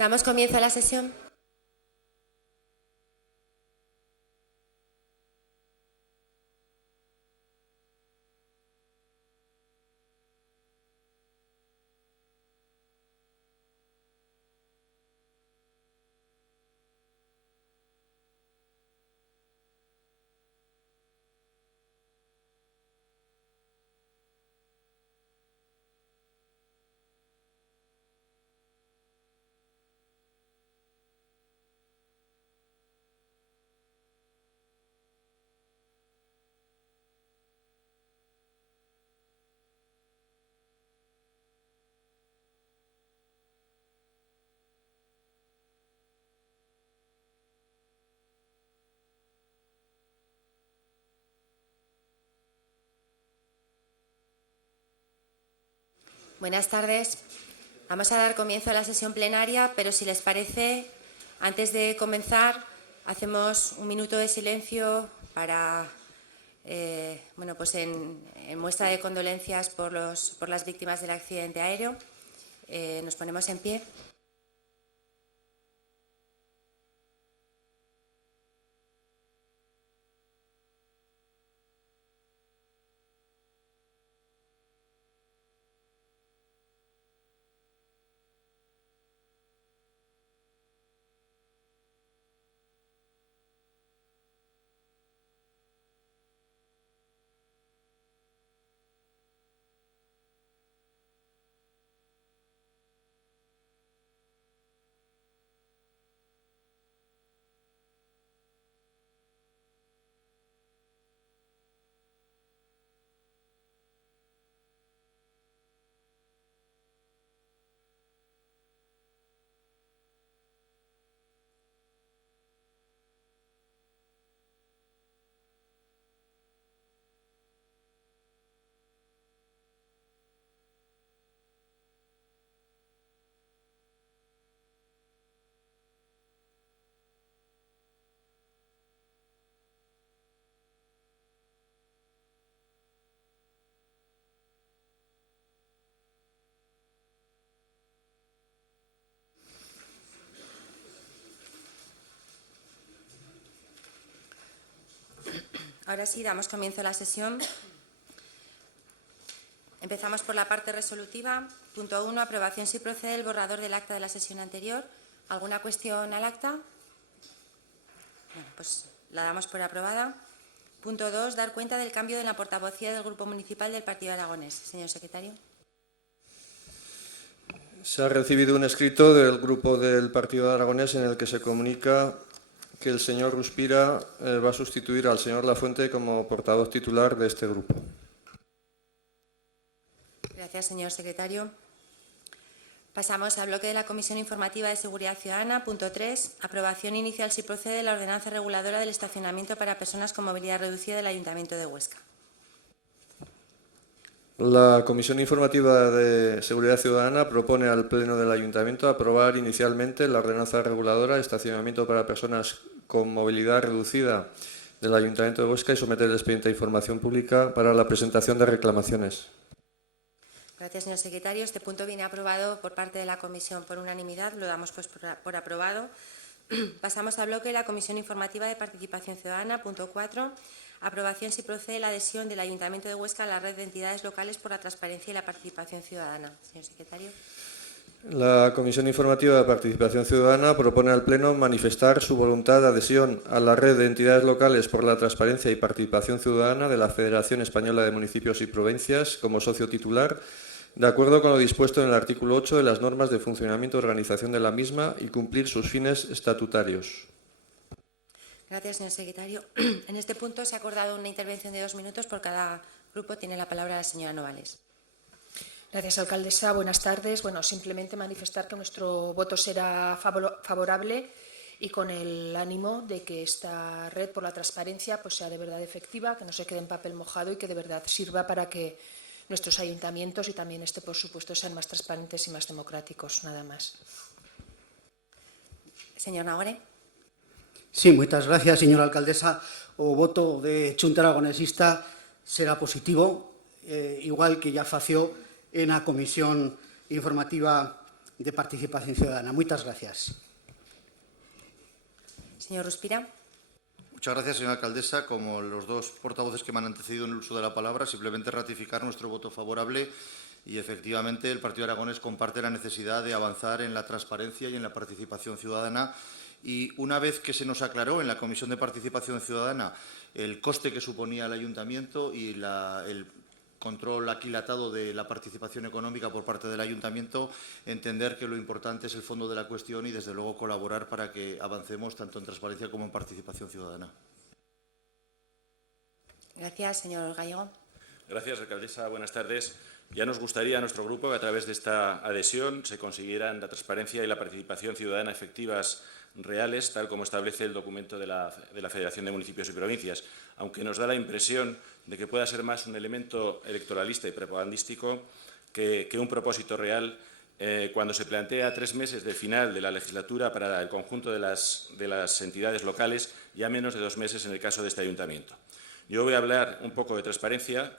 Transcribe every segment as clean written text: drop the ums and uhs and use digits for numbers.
Damos comienzo a la sesión. Buenas tardes. Vamos a dar comienzo a la sesión plenaria, pero si les parece, antes de comenzar, hacemos un minuto de silencio para, pues en muestra de condolencias por las víctimas del accidente aéreo. Nos ponemos en pie. Ahora sí, damos comienzo a la sesión. Empezamos por la parte resolutiva. Punto 1, aprobación si procede el borrador del acta de la sesión anterior. ¿Alguna cuestión al acta? Bueno, pues la damos por aprobada. Punto 2, dar cuenta del cambio de la portavocía del Grupo Municipal del Partido Aragonés. Señor secretario. Se ha recibido un escrito del Grupo del Partido Aragonés en el que se comunica que el señor Ruspira va a sustituir al señor Lafuente como portavoz titular de este grupo. Gracias, señor secretario. Pasamos al bloque de la Comisión Informativa de Seguridad Ciudadana. Punto 3. Aprobación inicial si procede de la ordenanza reguladora del estacionamiento para personas con movilidad reducida del Ayuntamiento de Huesca. La Comisión Informativa de Seguridad Ciudadana propone al Pleno del Ayuntamiento aprobar inicialmente la ordenanza reguladora de estacionamiento para personas con movilidad reducida del Ayuntamiento de Huesca y someter el expediente a información pública para la presentación de reclamaciones. Gracias, señor secretario. Este punto viene aprobado por parte de la Comisión por unanimidad. Lo damos pues por aprobado. Pasamos al bloque de la Comisión Informativa de Participación Ciudadana. Punto 4. Aprobación si procede la adhesión del Ayuntamiento de Huesca a la red de entidades locales por la transparencia y la participación ciudadana. Señor secretario. La Comisión Informativa de Participación Ciudadana propone al Pleno manifestar su voluntad de adhesión a la red de entidades locales por la transparencia y participación ciudadana de la Federación Española de Municipios y Provincias como socio titular, de acuerdo con lo dispuesto en el artículo 8 de las normas de funcionamiento y organización de la misma y cumplir sus fines estatutarios. Gracias, señor secretario. En este punto se ha acordado una intervención de 2 minutos por cada grupo. Tiene la palabra la señora Novales. Gracias, alcaldesa. Buenas tardes. Bueno, simplemente manifestar que nuestro voto será favorable y con el ánimo de que esta red por la transparencia pues sea de verdad efectiva, que no se quede en papel mojado y que de verdad sirva para que nuestros ayuntamientos y también por supuesto, sean más transparentes y más democráticos. Nada más. Señor Nagore. Sí, moitas gracias, señora alcaldesa. O voto de Chunta Aragonesista será positivo, igual que ya fació en a Comisión Informativa de Participación Ciudadana. Muchas gracias. Señor Ruspira. Muchas gracias, señora alcaldesa. Como los dos portavoces que me han antecedido en el uso de la palabra, simplemente ratificar nuestro voto favorable y, efectivamente, el Partido Aragonés comparte la necesidad de avanzar en la transparencia y en la participación ciudadana. Y una vez que se nos aclaró en la Comisión de Participación Ciudadana el coste que suponía el Ayuntamiento y el control aquilatado de la participación económica por parte del Ayuntamiento, entender que lo importante es el fondo de la cuestión y, desde luego, colaborar para que avancemos tanto en transparencia como en participación ciudadana. Gracias, señor Gallego. Gracias, alcaldesa. Buenas tardes. Ya nos gustaría a nuestro grupo que a través de esta adhesión se consiguieran la transparencia y la participación ciudadana efectivas reales, tal como establece el documento de la Federación de Municipios y Provincias, aunque nos da la impresión de que pueda ser más un elemento electoralista y propagandístico que un propósito real cuando se plantea 3 meses del final de la legislatura para el conjunto de las entidades locales y a menos de 2 meses en el caso de este ayuntamiento. Yo voy a hablar un poco de transparencia,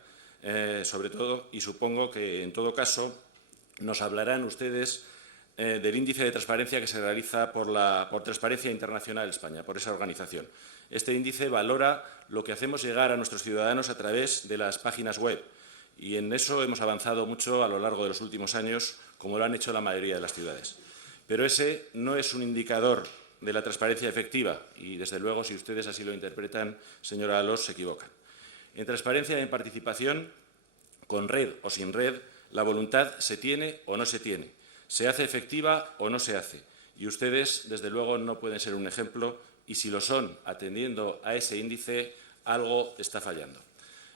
sobre todo, y supongo que, en todo caso, nos hablarán ustedes del índice de transparencia que se realiza por Transparencia Internacional España, por esa organización. Este índice valora lo que hacemos llegar a nuestros ciudadanos a través de las páginas web, y en eso hemos avanzado mucho a lo largo de los últimos años, como lo han hecho la mayoría de las ciudades. Pero ese no es un indicador de la transparencia efectiva y, desde luego, si ustedes así lo interpretan, señora Alós, se equivocan. En transparencia y en participación, con red o sin red, la voluntad se tiene o no se tiene, se hace efectiva o no se hace. Y ustedes, desde luego, no pueden ser un ejemplo y, si lo son, atendiendo a ese índice, algo está fallando.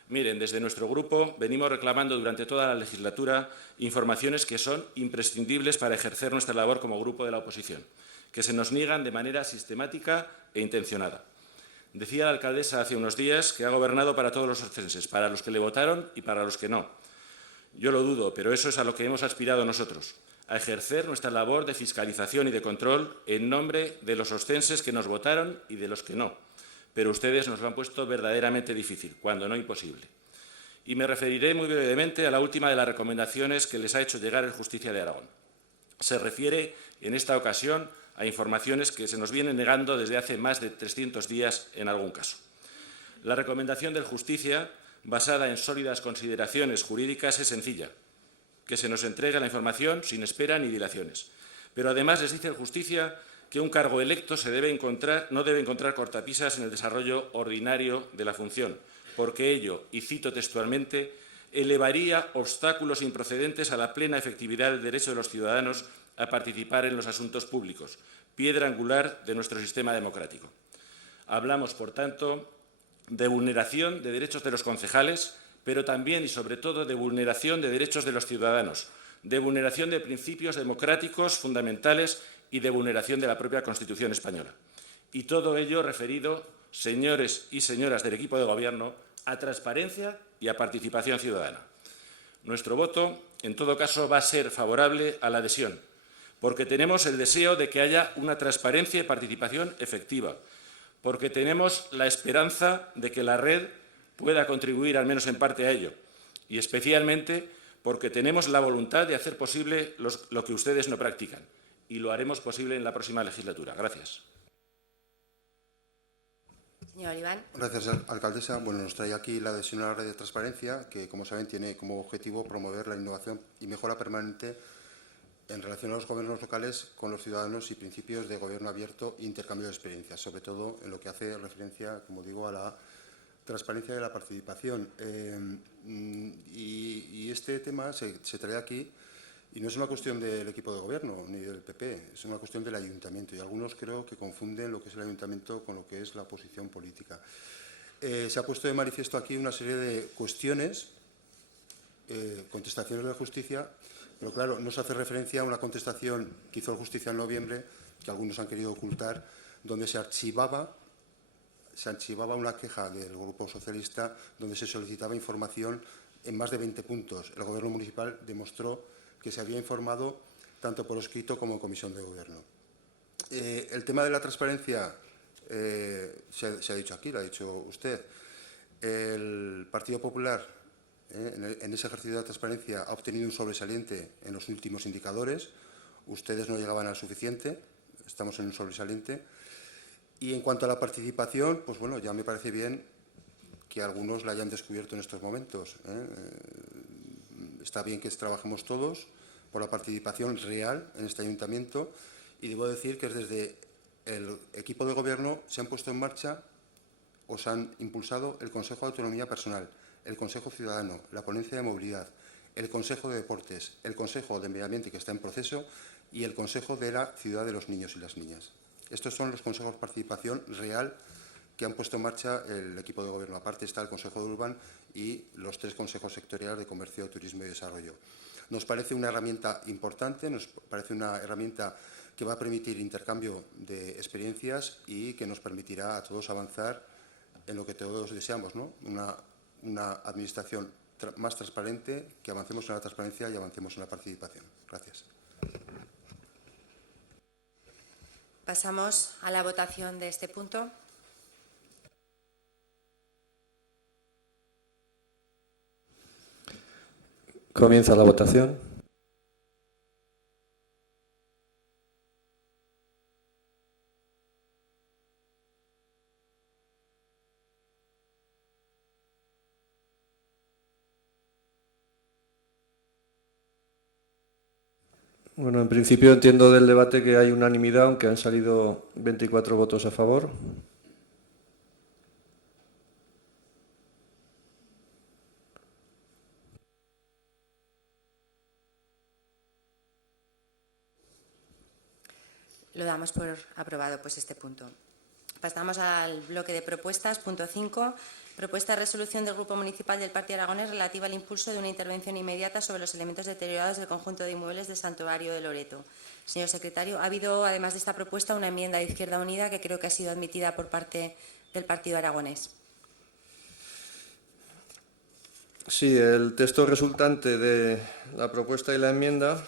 Miren, desde nuestro grupo venimos reclamando durante toda la legislatura informaciones que son imprescindibles para ejercer nuestra labor como grupo de la oposición, que se nos niegan de manera sistemática e intencionada. Decía la alcaldesa hace unos días que ha gobernado para todos los ostenses, para los que le votaron y para los que no. Yo lo dudo, pero eso es a lo que hemos aspirado nosotros, a ejercer nuestra labor de fiscalización y de control en nombre de los ostenses que nos votaron y de los que no. Pero ustedes nos lo han puesto verdaderamente difícil, cuando no imposible. Y me referiré muy brevemente a la última de las recomendaciones que les ha hecho llegar el Justicia de Aragón. Se refiere, en esta ocasión, a informaciones que se nos vienen negando desde hace más de 300 días en algún caso. La recomendación del Justicia, basada en sólidas consideraciones jurídicas, es sencilla: que se nos entregue la información sin espera ni dilaciones. Pero además les dice el Justicia que un cargo electo no debe encontrar cortapisas en el desarrollo ordinario de la función, porque ello, y cito textualmente, elevaría obstáculos improcedentes a la plena efectividad del derecho de los ciudadanos a participar en los asuntos públicos, piedra angular de nuestro sistema democrático. Hablamos, por tanto, de vulneración de derechos de los concejales, pero también y sobre todo de vulneración de derechos de los ciudadanos, de vulneración de principios democráticos fundamentales y de vulneración de la propia Constitución española. Y todo ello referido, señores y señoras del equipo de Gobierno, a transparencia y a participación ciudadana. Nuestro voto, en todo caso, va a ser favorable a la adhesión, porque tenemos el deseo de que haya una transparencia y participación efectiva, porque tenemos la esperanza de que la red pueda contribuir al menos en parte a ello, y especialmente porque tenemos la voluntad de hacer posible lo que ustedes no practican, y lo haremos posible en la próxima legislatura. Gracias. Señor Iván. Gracias, alcaldesa. Bueno, nos trae aquí la adhesión a la red de transparencia, que, como saben, tiene como objetivo promover la innovación y mejora permanente en relación a los gobiernos locales con los ciudadanos y principios de gobierno abierto e intercambio de experiencias, sobre todo en lo que hace referencia, como digo, a la transparencia de la participación. Y este tema se trae aquí y no es una cuestión del equipo de gobierno ni del PP, es una cuestión del ayuntamiento, y algunos creo que confunden lo que es el ayuntamiento con lo que es la oposición política. Se ha puesto de manifiesto aquí una serie de cuestiones, contestaciones de la justicia, pero claro, no se hace referencia a una contestación que hizo el Justicia en noviembre, que algunos han querido ocultar, donde se archivaba una queja del Grupo Socialista donde se solicitaba información en más de 20 puntos. El Gobierno municipal demostró que se había informado tanto por escrito como en comisión de gobierno. El tema de la transparencia se ha dicho aquí, lo ha dicho usted. El Partido Popular, en ese ejercicio de transparencia, ha obtenido un sobresaliente en los últimos indicadores. ustedes no llegaban al suficiente, estamos en un sobresaliente. Y en cuanto a la participación, pues bueno, ya me parece bien que algunos la hayan descubierto en estos momentos. Está bien que trabajemos todos por la participación real en este ayuntamiento, y debo decir que desde el equipo de gobierno se han puesto en marcha o se han impulsado el Consejo de Autonomía Personal, el Consejo Ciudadano, la Ponencia de Movilidad, el Consejo de Deportes, el Consejo de Medio Ambiente, que está en proceso, y el Consejo de la Ciudad de los Niños y las Niñas. Estos son los consejos de participación real que han puesto en marcha el equipo de gobierno. Aparte está el Consejo de Urban y los 3 consejos sectoriales de Comercio, Turismo y Desarrollo. Nos parece una herramienta importante, nos parece una herramienta que va a permitir intercambio de experiencias y que nos permitirá a todos avanzar en lo que todos deseamos, ¿no? Una administración más transparente, que avancemos en la transparencia y avancemos en la participación. Gracias. Pasamos a la votación de este punto. Comienza la votación. Bueno, en principio entiendo del debate que hay unanimidad, aunque han salido 24 votos a favor. Lo damos por aprobado, pues, este punto. Pasamos al bloque de propuestas. Punto 5. Propuesta de resolución del Grupo Municipal del Partido Aragonés relativa al impulso de una intervención inmediata sobre los elementos deteriorados del conjunto de inmuebles del Santuario de Loreto. Señor secretario, ha habido, además de esta propuesta, una enmienda de Izquierda Unida que creo que ha sido admitida por parte del Partido Aragonés. Sí, el texto resultante de la propuesta y la enmienda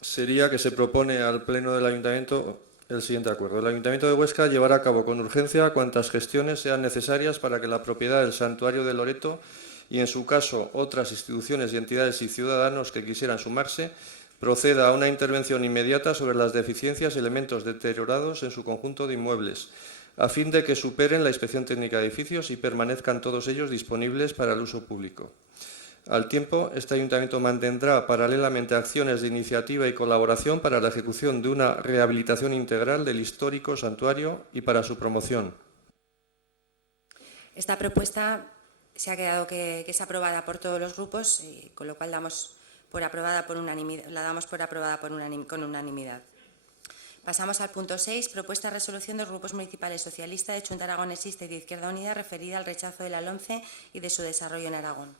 sería que se propone al Pleno del Ayuntamiento el siguiente acuerdo. El Ayuntamiento de Huesca llevará a cabo con urgencia cuantas gestiones sean necesarias para que la propiedad del Santuario de Loreto y, en su caso, otras instituciones y entidades y ciudadanos que quisieran sumarse, proceda a una intervención inmediata sobre las deficiencias y elementos deteriorados en su conjunto de inmuebles, a fin de que superen la inspección técnica de edificios y permanezcan todos ellos disponibles para el uso público. Al tiempo, este Ayuntamiento mantendrá paralelamente acciones de iniciativa y colaboración para la ejecución de una rehabilitación integral del histórico santuario y para su promoción. Esta propuesta se ha quedado que es aprobada por todos los grupos, con lo cual damos por aprobada por unanimidad, la damos por aprobada con unanimidad. Pasamos al punto 6, propuesta de resolución de los grupos municipales socialista, de Chunta Aragonesista y de Izquierda Unida referida al rechazo de la LOMCE y de su desarrollo en Aragón.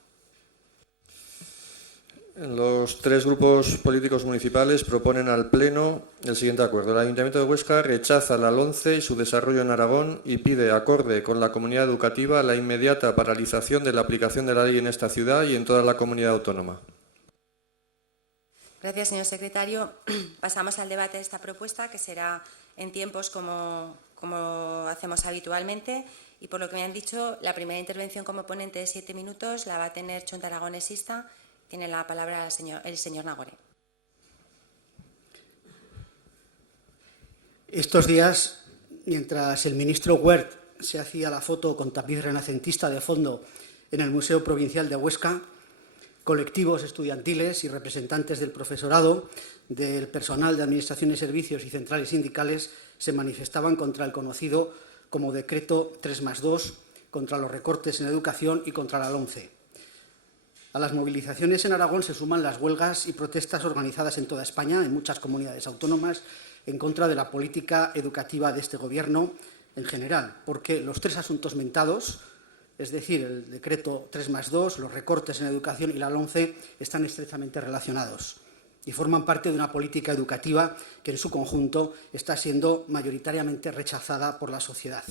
Los 3 grupos políticos municipales proponen al Pleno el siguiente acuerdo. El Ayuntamiento de Huesca rechaza la LOMCE y su desarrollo en Aragón y pide, acorde con la comunidad educativa, la inmediata paralización de la aplicación de la ley en esta ciudad y en toda la comunidad autónoma. Gracias, señor secretario. Pasamos al debate de esta propuesta, que será en tiempos como hacemos habitualmente. Y por lo que me han dicho, la primera intervención como ponente de 7 minutos la va a tener Chunta Aragonesista. Tiene la palabra el señor Nagore. Estos días, mientras el ministro Wert se hacía la foto con tapiz renacentista de fondo en el Museo Provincial de Huesca, colectivos estudiantiles y representantes del profesorado, del personal de Administración y Servicios y centrales sindicales se manifestaban contra el conocido como Decreto 3+2, contra los recortes en educación y contra la LOMCE. A las movilizaciones en Aragón se suman las huelgas y protestas organizadas en toda España, en muchas comunidades autónomas, en contra de la política educativa de este Gobierno en general, porque los 3 asuntos mentados, es decir, el decreto 3+2, los recortes en educación y la LOMCE, están estrechamente relacionados y forman parte de una política educativa que en su conjunto está siendo mayoritariamente rechazada por la sociedad.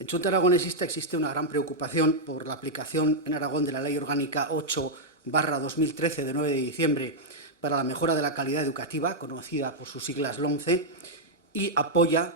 En Chunta Aragonesista existe una gran preocupación por la aplicación en Aragón de la Ley Orgánica 8/2013 de 9 de diciembre para la mejora de la calidad educativa, conocida por sus siglas LOMCE, y apoya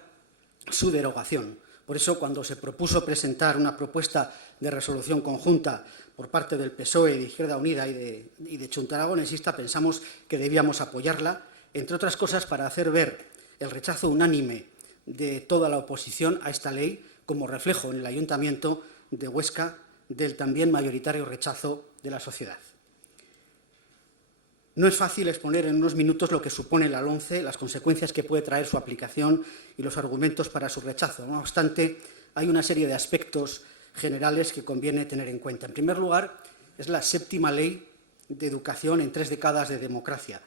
su derogación. Por eso, cuando se propuso presentar una propuesta de resolución conjunta por parte del PSOE, de Izquierda Unida y de Chunta Aragonesista, pensamos que debíamos apoyarla entre otras cosas para hacer ver el rechazo unánime de toda la oposición a esta ley como reflejo en el Ayuntamiento de Huesca del también mayoritario rechazo de la sociedad. No es fácil exponer en unos minutos lo que supone la LOMCE, las consecuencias que puede traer su aplicación y los argumentos para su rechazo. No obstante, hay una serie de aspectos generales que conviene tener en cuenta. En primer lugar, es la 7ª ley de educación en 3 décadas de democracia.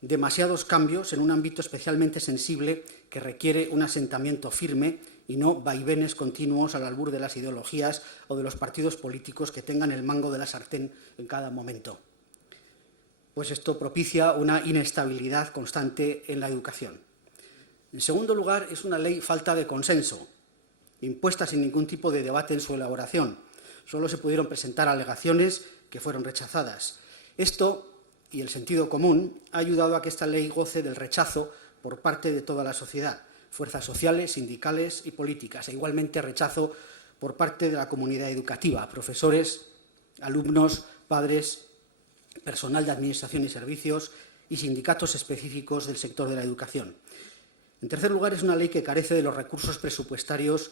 Demasiados cambios en un ámbito especialmente sensible que requiere un asentamiento firme y no vaivenes continuos al albur de las ideologías o de los partidos políticos que tengan el mango de la sartén en cada momento. Pues esto propicia una inestabilidad constante en la educación. En segundo lugar, es una ley falta de consenso, impuesta sin ningún tipo de debate en su elaboración. Solo se pudieron presentar alegaciones que fueron rechazadas. Esto y el sentido común ha ayudado a que esta ley goce del rechazo por parte de toda la sociedad, fuerzas sociales, sindicales y políticas, e igualmente rechazo por parte de la comunidad educativa, profesores, alumnos, padres, personal de administración y servicios y sindicatos específicos del sector de la educación. En tercer lugar, es una ley que carece de los recursos presupuestarios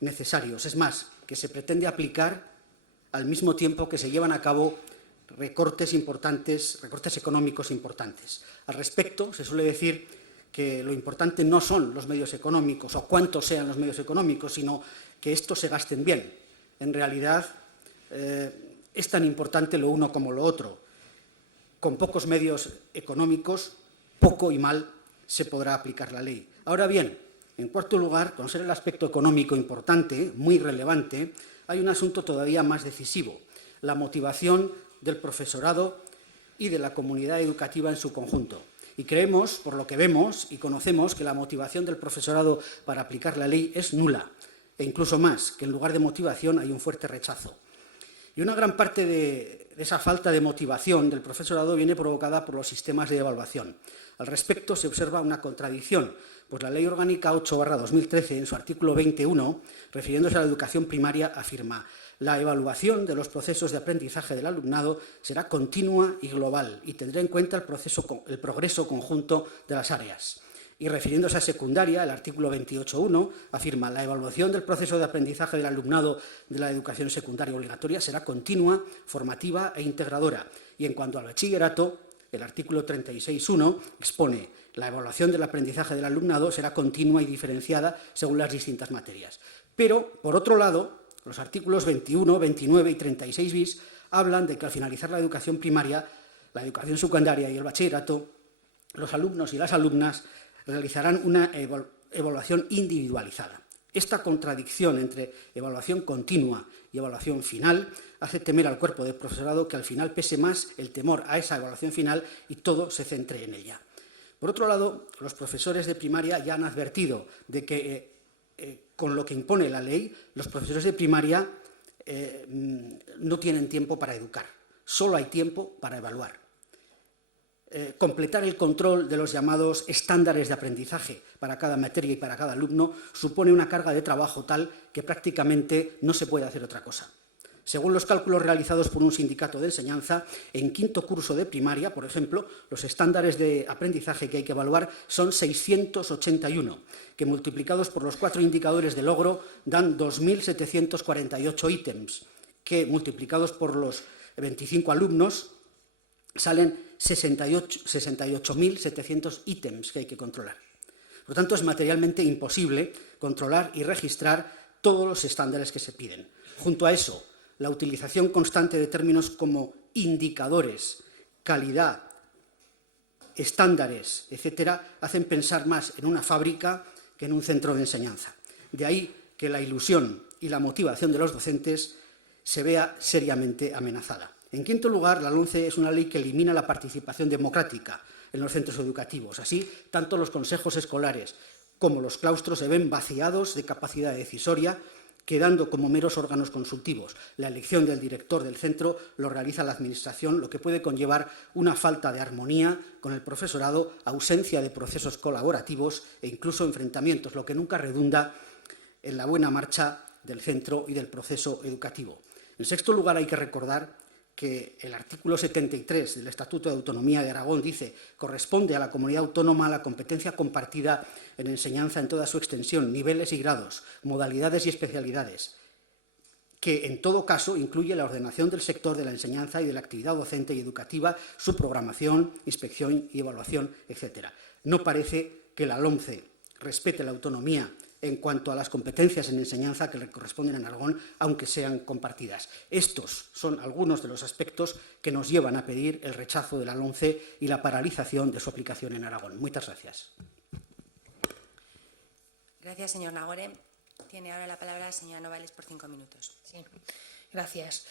necesarios. Es más, que se pretende aplicar al mismo tiempo que se llevan a cabo recortes económicos importantes. Al respecto, se suele decir que lo importante no son los medios económicos o cuántos sean los medios económicos, sino que estos se gasten bien. En realidad, es tan importante lo uno como lo otro. Con pocos medios económicos, poco y mal se podrá aplicar la ley. Ahora bien, en cuarto lugar, con ser el aspecto económico importante, muy relevante, hay un asunto todavía más decisivo: la motivación del profesorado y de la comunidad educativa en su conjunto. Y creemos, por lo que vemos y conocemos, que la motivación del profesorado para aplicar la ley es nula, e incluso más, que en lugar de motivación hay un fuerte rechazo. Y una gran parte de esa falta de motivación del profesorado viene provocada por los sistemas de evaluación. Al respecto se observa una contradicción, pues la Ley Orgánica 8/2013, en su artículo 21, refiriéndose a la educación primaria, afirma: la evaluación de los procesos de aprendizaje del alumnado será continua y global y tendrá en cuenta el progreso conjunto de las áreas. Y refiriéndose a secundaria, el artículo 28.1 afirma: la evaluación del proceso de aprendizaje del alumnado de la educación secundaria obligatoria será continua, formativa e integradora. Y en cuanto al bachillerato, el artículo 36.1 expone: la evaluación del aprendizaje del alumnado será continua y diferenciada según las distintas materias. Pero, por otro lado, los artículos 21, 29 y 36 bis hablan de que al finalizar la educación primaria, la educación secundaria y el bachillerato, los alumnos y las alumnas realizarán una evaluación individualizada. Esta contradicción entre evaluación continua y evaluación final hace temer al cuerpo de profesorado que al final pese más el temor a esa evaluación final y todo se centre en ella. Por otro lado, los profesores de primaria ya han advertido de que con lo que impone la ley, los profesores de primaria no tienen tiempo para educar, solo hay tiempo para evaluar. Completar el control de los llamados estándares de aprendizaje para cada materia y para cada alumno supone una carga de trabajo tal que prácticamente no se puede hacer otra cosa. Según los cálculos realizados por un sindicato de enseñanza, en quinto curso de primaria, por ejemplo, los estándares de aprendizaje que hay que evaluar son 681, que multiplicados por los 4 indicadores de logro dan 2.748 ítems, que multiplicados por los 25 alumnos salen 68.700 ítems que hay que controlar. Por lo tanto, es materialmente imposible controlar y registrar todos los estándares que se piden. Junto a eso, la utilización constante de términos como indicadores, calidad, estándares, etcétera, hacen pensar más en una fábrica que en un centro de enseñanza. De ahí que la ilusión y la motivación de los docentes se vea seriamente amenazada. En quinto lugar, la LOMCE es una ley que elimina la participación democrática en los centros educativos. Así, tanto los consejos escolares como los claustros se ven vaciados de capacidad decisoria, quedando como meros órganos consultivos. La elección del director del centro lo realiza la Administración, lo que puede conllevar una falta de armonía con el profesorado, ausencia de procesos colaborativos e incluso enfrentamientos, lo que nunca redunda en la buena marcha del centro y del proceso educativo. En sexto lugar, hay que recordar que el artículo 73 del Estatuto de Autonomía de Aragón dice corresponde a la comunidad autónoma la competencia compartida en enseñanza en toda su extensión, niveles y grados, modalidades y especialidades, que en todo caso incluye la ordenación del sector de la enseñanza y de la actividad docente y educativa, su programación, inspección y evaluación, etc. No parece que la LOMCE respete la autonomía en cuanto a las competencias en enseñanza que le corresponden a Aragón, aunque sean compartidas. Estos son algunos de los aspectos que nos llevan a pedir el rechazo de la LOMCE y la paralización de su aplicación en Aragón. Muchas gracias. Gracias, señor Nagore. Tiene ahora la palabra la señora Novales por 5 minutos. Sí, gracias.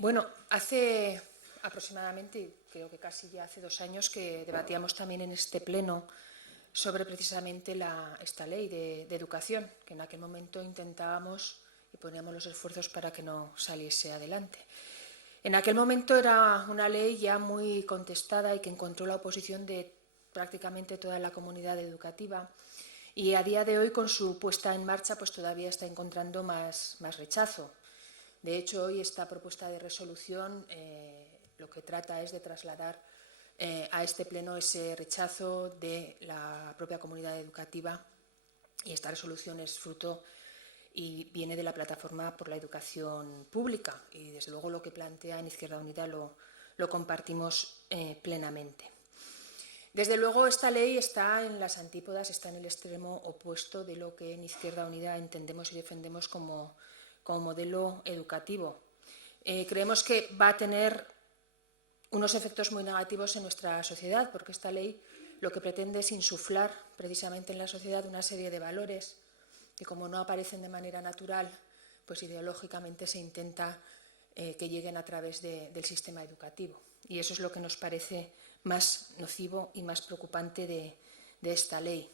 Bueno, hace aproximadamente, creo que casi ya hace 2 años, que debatíamos también en este pleno sobre precisamente esta ley de educación, que en aquel momento intentábamos y poníamos los esfuerzos para que no saliese adelante. En aquel momento era una ley ya muy contestada y que encontró la oposición de prácticamente toda la comunidad educativa, y a día de hoy, con su puesta en marcha, pues todavía está encontrando más rechazo. De hecho, hoy esta propuesta de resolución lo que trata es de trasladar a este pleno ese rechazo de la propia comunidad educativa, y esta resolución es fruto y viene de la Plataforma por la Educación Pública, y desde luego lo que plantea en Izquierda Unida lo compartimos plenamente. Desde luego esta ley está en las antípodas, está en el extremo opuesto de lo que en Izquierda Unida entendemos y defendemos como modelo educativo. Creemos que va a tener unos efectos muy negativos en nuestra sociedad, porque esta ley lo que pretende es insuflar precisamente en la sociedad una serie de valores que, como no aparecen de manera natural, pues ideológicamente se intenta que lleguen a través del sistema educativo. Y eso es lo que nos parece más nocivo y más preocupante de esta ley,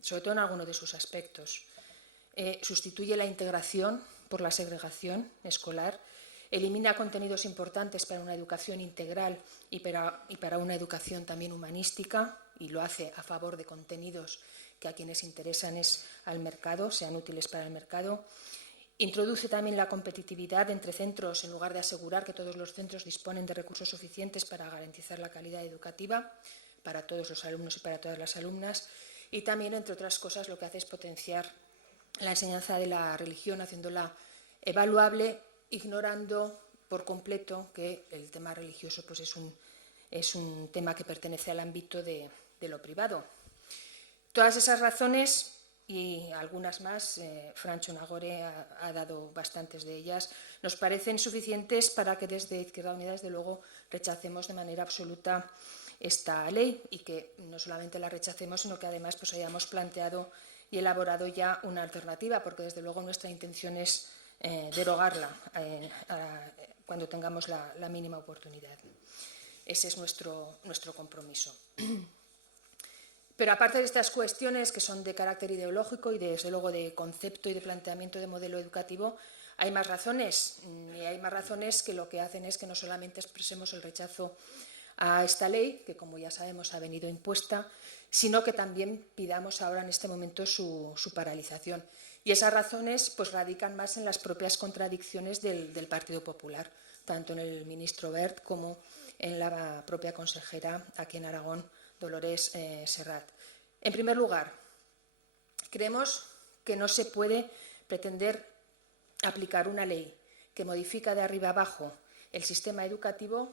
sobre todo en algunos de sus aspectos. Sustituye la integración por la segregación escolar, elimina contenidos importantes para una educación integral y para una educación también humanística, y lo hace a favor de contenidos que a quienes interesan es al mercado, sean útiles para el mercado. Introduce también la competitividad entre centros en lugar de asegurar que todos los centros disponen de recursos suficientes para garantizar la calidad educativa para todos los alumnos y para todas las alumnas. Y también, entre otras cosas, lo que hace es potenciar la enseñanza de la religión, haciéndola evaluable, ignorando por completo que el tema religioso pues es un tema que pertenece al ámbito de lo Todas esas razones y algunas más, Francho Nagore ha dado bastantes de ellas, nos parecen suficientes para que desde Izquierda Unida, desde luego, rechacemos de manera absoluta esta ley, y que no solamente la rechacemos, sino que además pues hayamos planteado y elaborado ya una alternativa, porque desde luego nuestra intención es derogarla cuando tengamos la mínima oportunidad. Ese es nuestro compromiso. Pero aparte de estas cuestiones que son de carácter ideológico y desde luego de concepto y de planteamiento de modelo educativo, hay más razones, y hay más razones que lo que hacen es que no solamente expresemos el rechazo a esta ley, que como ya sabemos ha venido impuesta, sino que también pidamos ahora en este momento su paralización. Y esas razones pues radican más en las propias contradicciones del Partido Popular, tanto en el ministro Wert como en la propia consejera aquí en Aragón, Dolores Serrat. En primer lugar, creemos que no se puede pretender aplicar una ley que modifica de arriba abajo el sistema educativo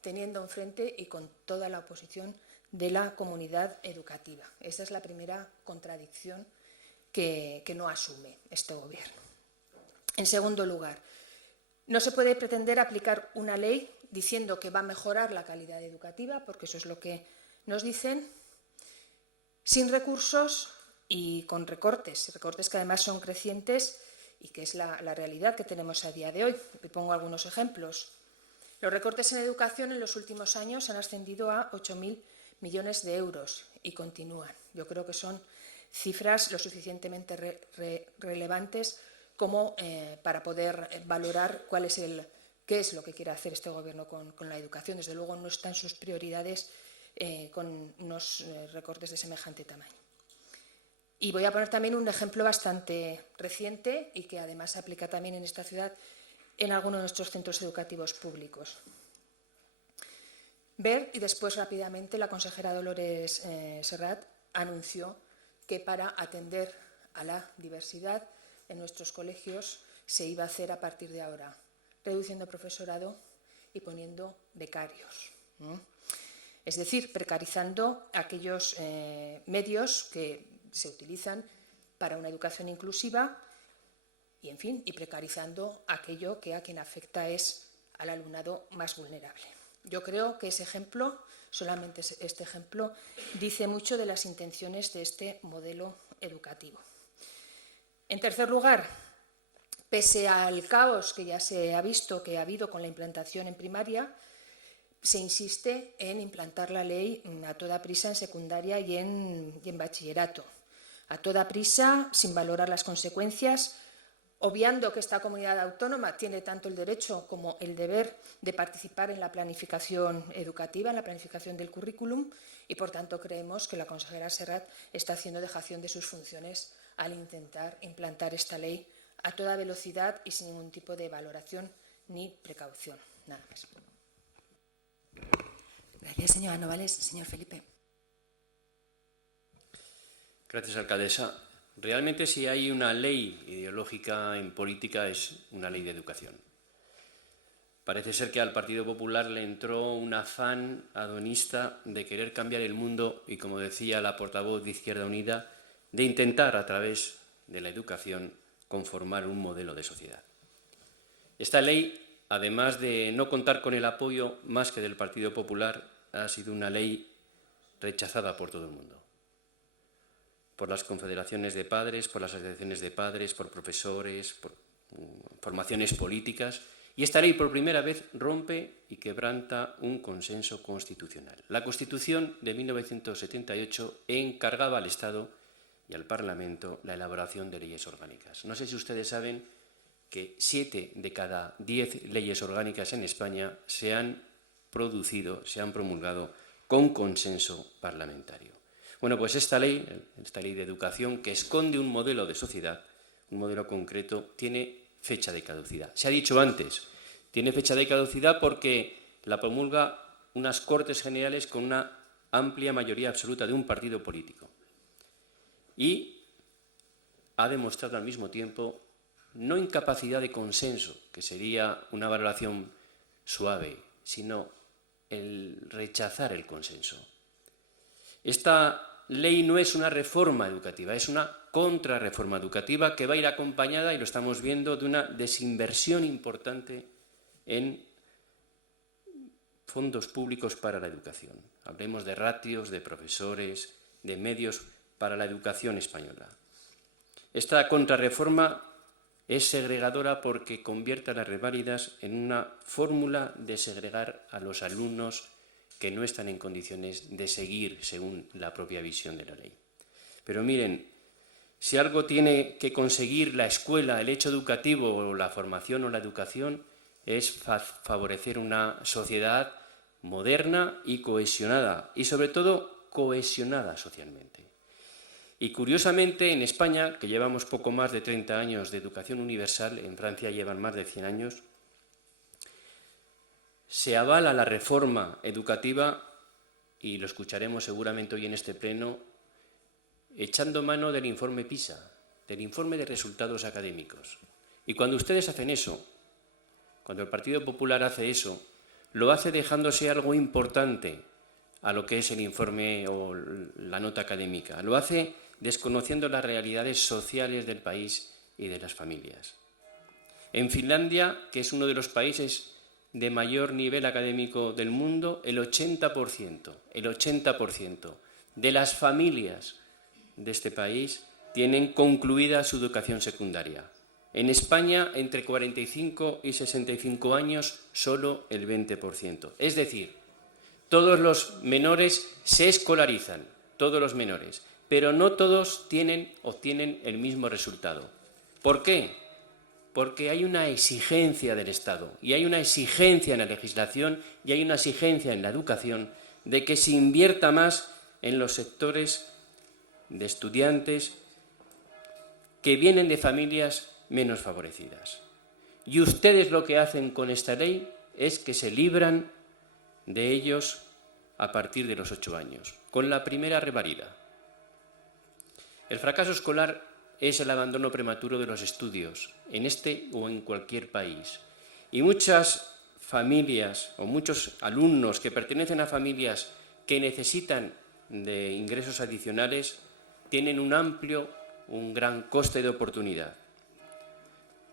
teniendo enfrente y con toda la oposición de la comunidad educativa. Esa es la primera contradicción que no asume este Gobierno. En segundo lugar, no se puede pretender aplicar una ley diciendo que va a mejorar la calidad educativa, porque eso es lo que nos dicen, sin recursos y con recortes que además son crecientes y que es la realidad que tenemos a día de hoy. Me pongo algunos ejemplos. Los recortes en educación en los últimos años han ascendido a 8.000 millones de euros y continúan. Yo creo que son cifras lo suficientemente relevantes como para poder valorar qué es lo que quiere hacer este Gobierno con la educación. Desde luego no están sus prioridades con unos recortes de semejante tamaño. Y voy a poner también un ejemplo bastante reciente y que además se aplica también en esta ciudad en alguno de nuestros centros educativos públicos. Ver, y después rápidamente la consejera Dolores Serrat anunció que para atender a la diversidad en nuestros colegios se iba a hacer a partir de ahora, reduciendo profesorado y poniendo becarios. Es decir, precarizando aquellos medios que se utilizan para una educación inclusiva y, en fin, y precarizando aquello que a quien afecta es al alumnado más vulnerable. Yo creo que ese ejemplo, solamente este ejemplo, dice mucho de las intenciones de este modelo educativo. En tercer lugar, pese al caos que ya se ha visto que ha habido con la implantación en primaria, se insiste en implantar la ley a toda prisa en secundaria y en bachillerato. A toda prisa, sin valorar las consecuencias, obviando que esta comunidad autónoma tiene tanto el derecho como el deber de participar en la planificación educativa, en la planificación del currículum, y por tanto creemos que la consejera Serrat está haciendo dejación de sus funciones al intentar implantar esta ley a toda velocidad y sin ningún tipo de valoración ni precaución. Nada más. Gracias, señora Novales. Señor Felipe. Gracias, alcaldesa. Realmente, si hay una ley ideológica en política, es una ley de educación. Parece ser que al Partido Popular le entró un afán hedonista de querer cambiar el mundo y, como decía la portavoz de Izquierda Unida, de intentar, a través de la educación, conformar un modelo de sociedad. Esta ley, además de no contar con el apoyo más que del Partido Popular, ha sido una ley rechazada por todo el mundo. Por las confederaciones de padres, por las asociaciones de padres, por profesores, por formaciones políticas. Y esta ley por primera vez rompe y quebranta un consenso constitucional. La Constitución de 1978 encargaba al Estado y al Parlamento la elaboración de leyes orgánicas. No sé si ustedes saben que 7 de cada 10 leyes orgánicas en España se han producido, se han promulgado con consenso parlamentario. Bueno, pues esta ley de educación, que esconde un modelo de sociedad, un modelo concreto, tiene fecha de caducidad. Se ha dicho antes, tiene fecha de caducidad porque la promulga unas Cortes Generales con una amplia mayoría absoluta de un partido político. Y ha demostrado al mismo tiempo no incapacidad de consenso, que sería una valoración suave, sino el rechazar el consenso. Esta ley no es una reforma educativa, es una contrarreforma educativa que va a ir acompañada, y lo estamos viendo, de una desinversión importante en fondos públicos para la educación. Hablemos de ratios, de profesores, de medios para la educación española. Esta contrarreforma es segregadora porque convierte a las reválidas en una fórmula de segregar a los alumnos que no están en condiciones de seguir según la propia visión de la ley. Pero miren, si algo tiene que conseguir la escuela, el hecho educativo o la formación o la educación, es favorecer una sociedad moderna y cohesionada, y sobre todo cohesionada socialmente. Y curiosamente en España, que llevamos poco más de 30 años de educación universal, en Francia llevan más de 100 años, se avala la reforma educativa, y lo escucharemos seguramente hoy en este pleno, echando mano del informe PISA, del informe de resultados académicos. Y cuando ustedes hacen eso, cuando el Partido Popular hace eso, lo hace dejándose algo importante a lo que es el informe o la nota académica. Lo hace desconociendo las realidades sociales del país y de las familias. En Finlandia, que es uno de los países de mayor nivel académico del mundo, el 80% de las familias de este país tienen concluida su educación secundaria. En España, entre 45 y 65 años, solo el 20%. Es decir, todos los menores se escolarizan, todos los menores, pero no todos obtienen el mismo resultado. ¿Por qué? Porque hay una exigencia del Estado, y hay una exigencia en la legislación, y hay una exigencia en la educación de que se invierta más en los sectores de estudiantes que vienen de familias menos favorecidas. Y ustedes lo que hacen con esta ley es que se libran de ellos a partir de los 8 años, con la primera revalida. El fracaso escolar es el abandono prematuro de los estudios, en este o en cualquier país. Y muchas familias o muchos alumnos que pertenecen a familias que necesitan de ingresos adicionales tienen un gran coste de oportunidad.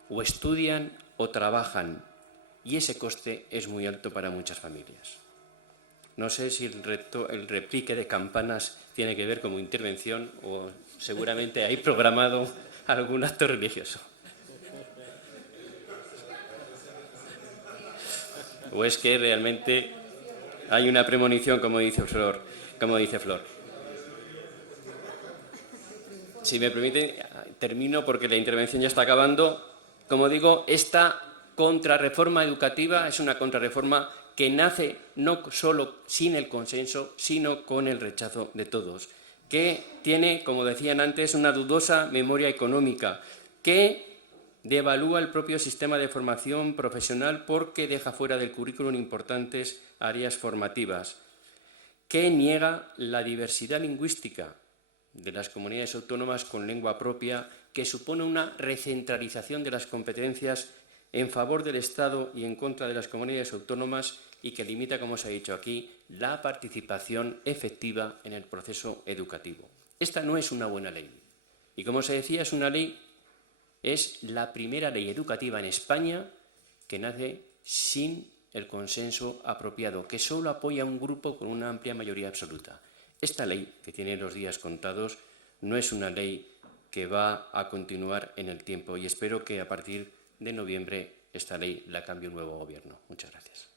O estudian o trabajan, y ese coste es muy alto para muchas familias. No sé si el replique de campanas tiene que ver como intervención o seguramente hay programado algún acto religioso. O es que realmente hay una premonición, como dice Flor. Si me permiten, termino porque la intervención ya está acabando. Como digo, esta contrarreforma educativa es una contrarreforma que nace no solo sin el consenso, sino con el rechazo de todos, que tiene, como decían antes, una dudosa memoria económica, que devalúa el propio sistema de formación profesional porque deja fuera del currículum importantes áreas formativas, que niega la diversidad lingüística de las comunidades autónomas con lengua propia, que supone una recentralización de las competencias en favor del Estado y en contra de las comunidades autónomas y que limita, como se ha dicho aquí, la participación efectiva en el proceso educativo. Esta no es una buena ley. Y como se decía, es la primera ley educativa en España que nace sin el consenso apropiado, que solo apoya a un grupo con una amplia mayoría absoluta. Esta ley, que tiene los días contados, no es una ley que va a continuar en el tiempo y espero que a partir de noviembre esta ley la cambie un nuevo gobierno. Muchas gracias.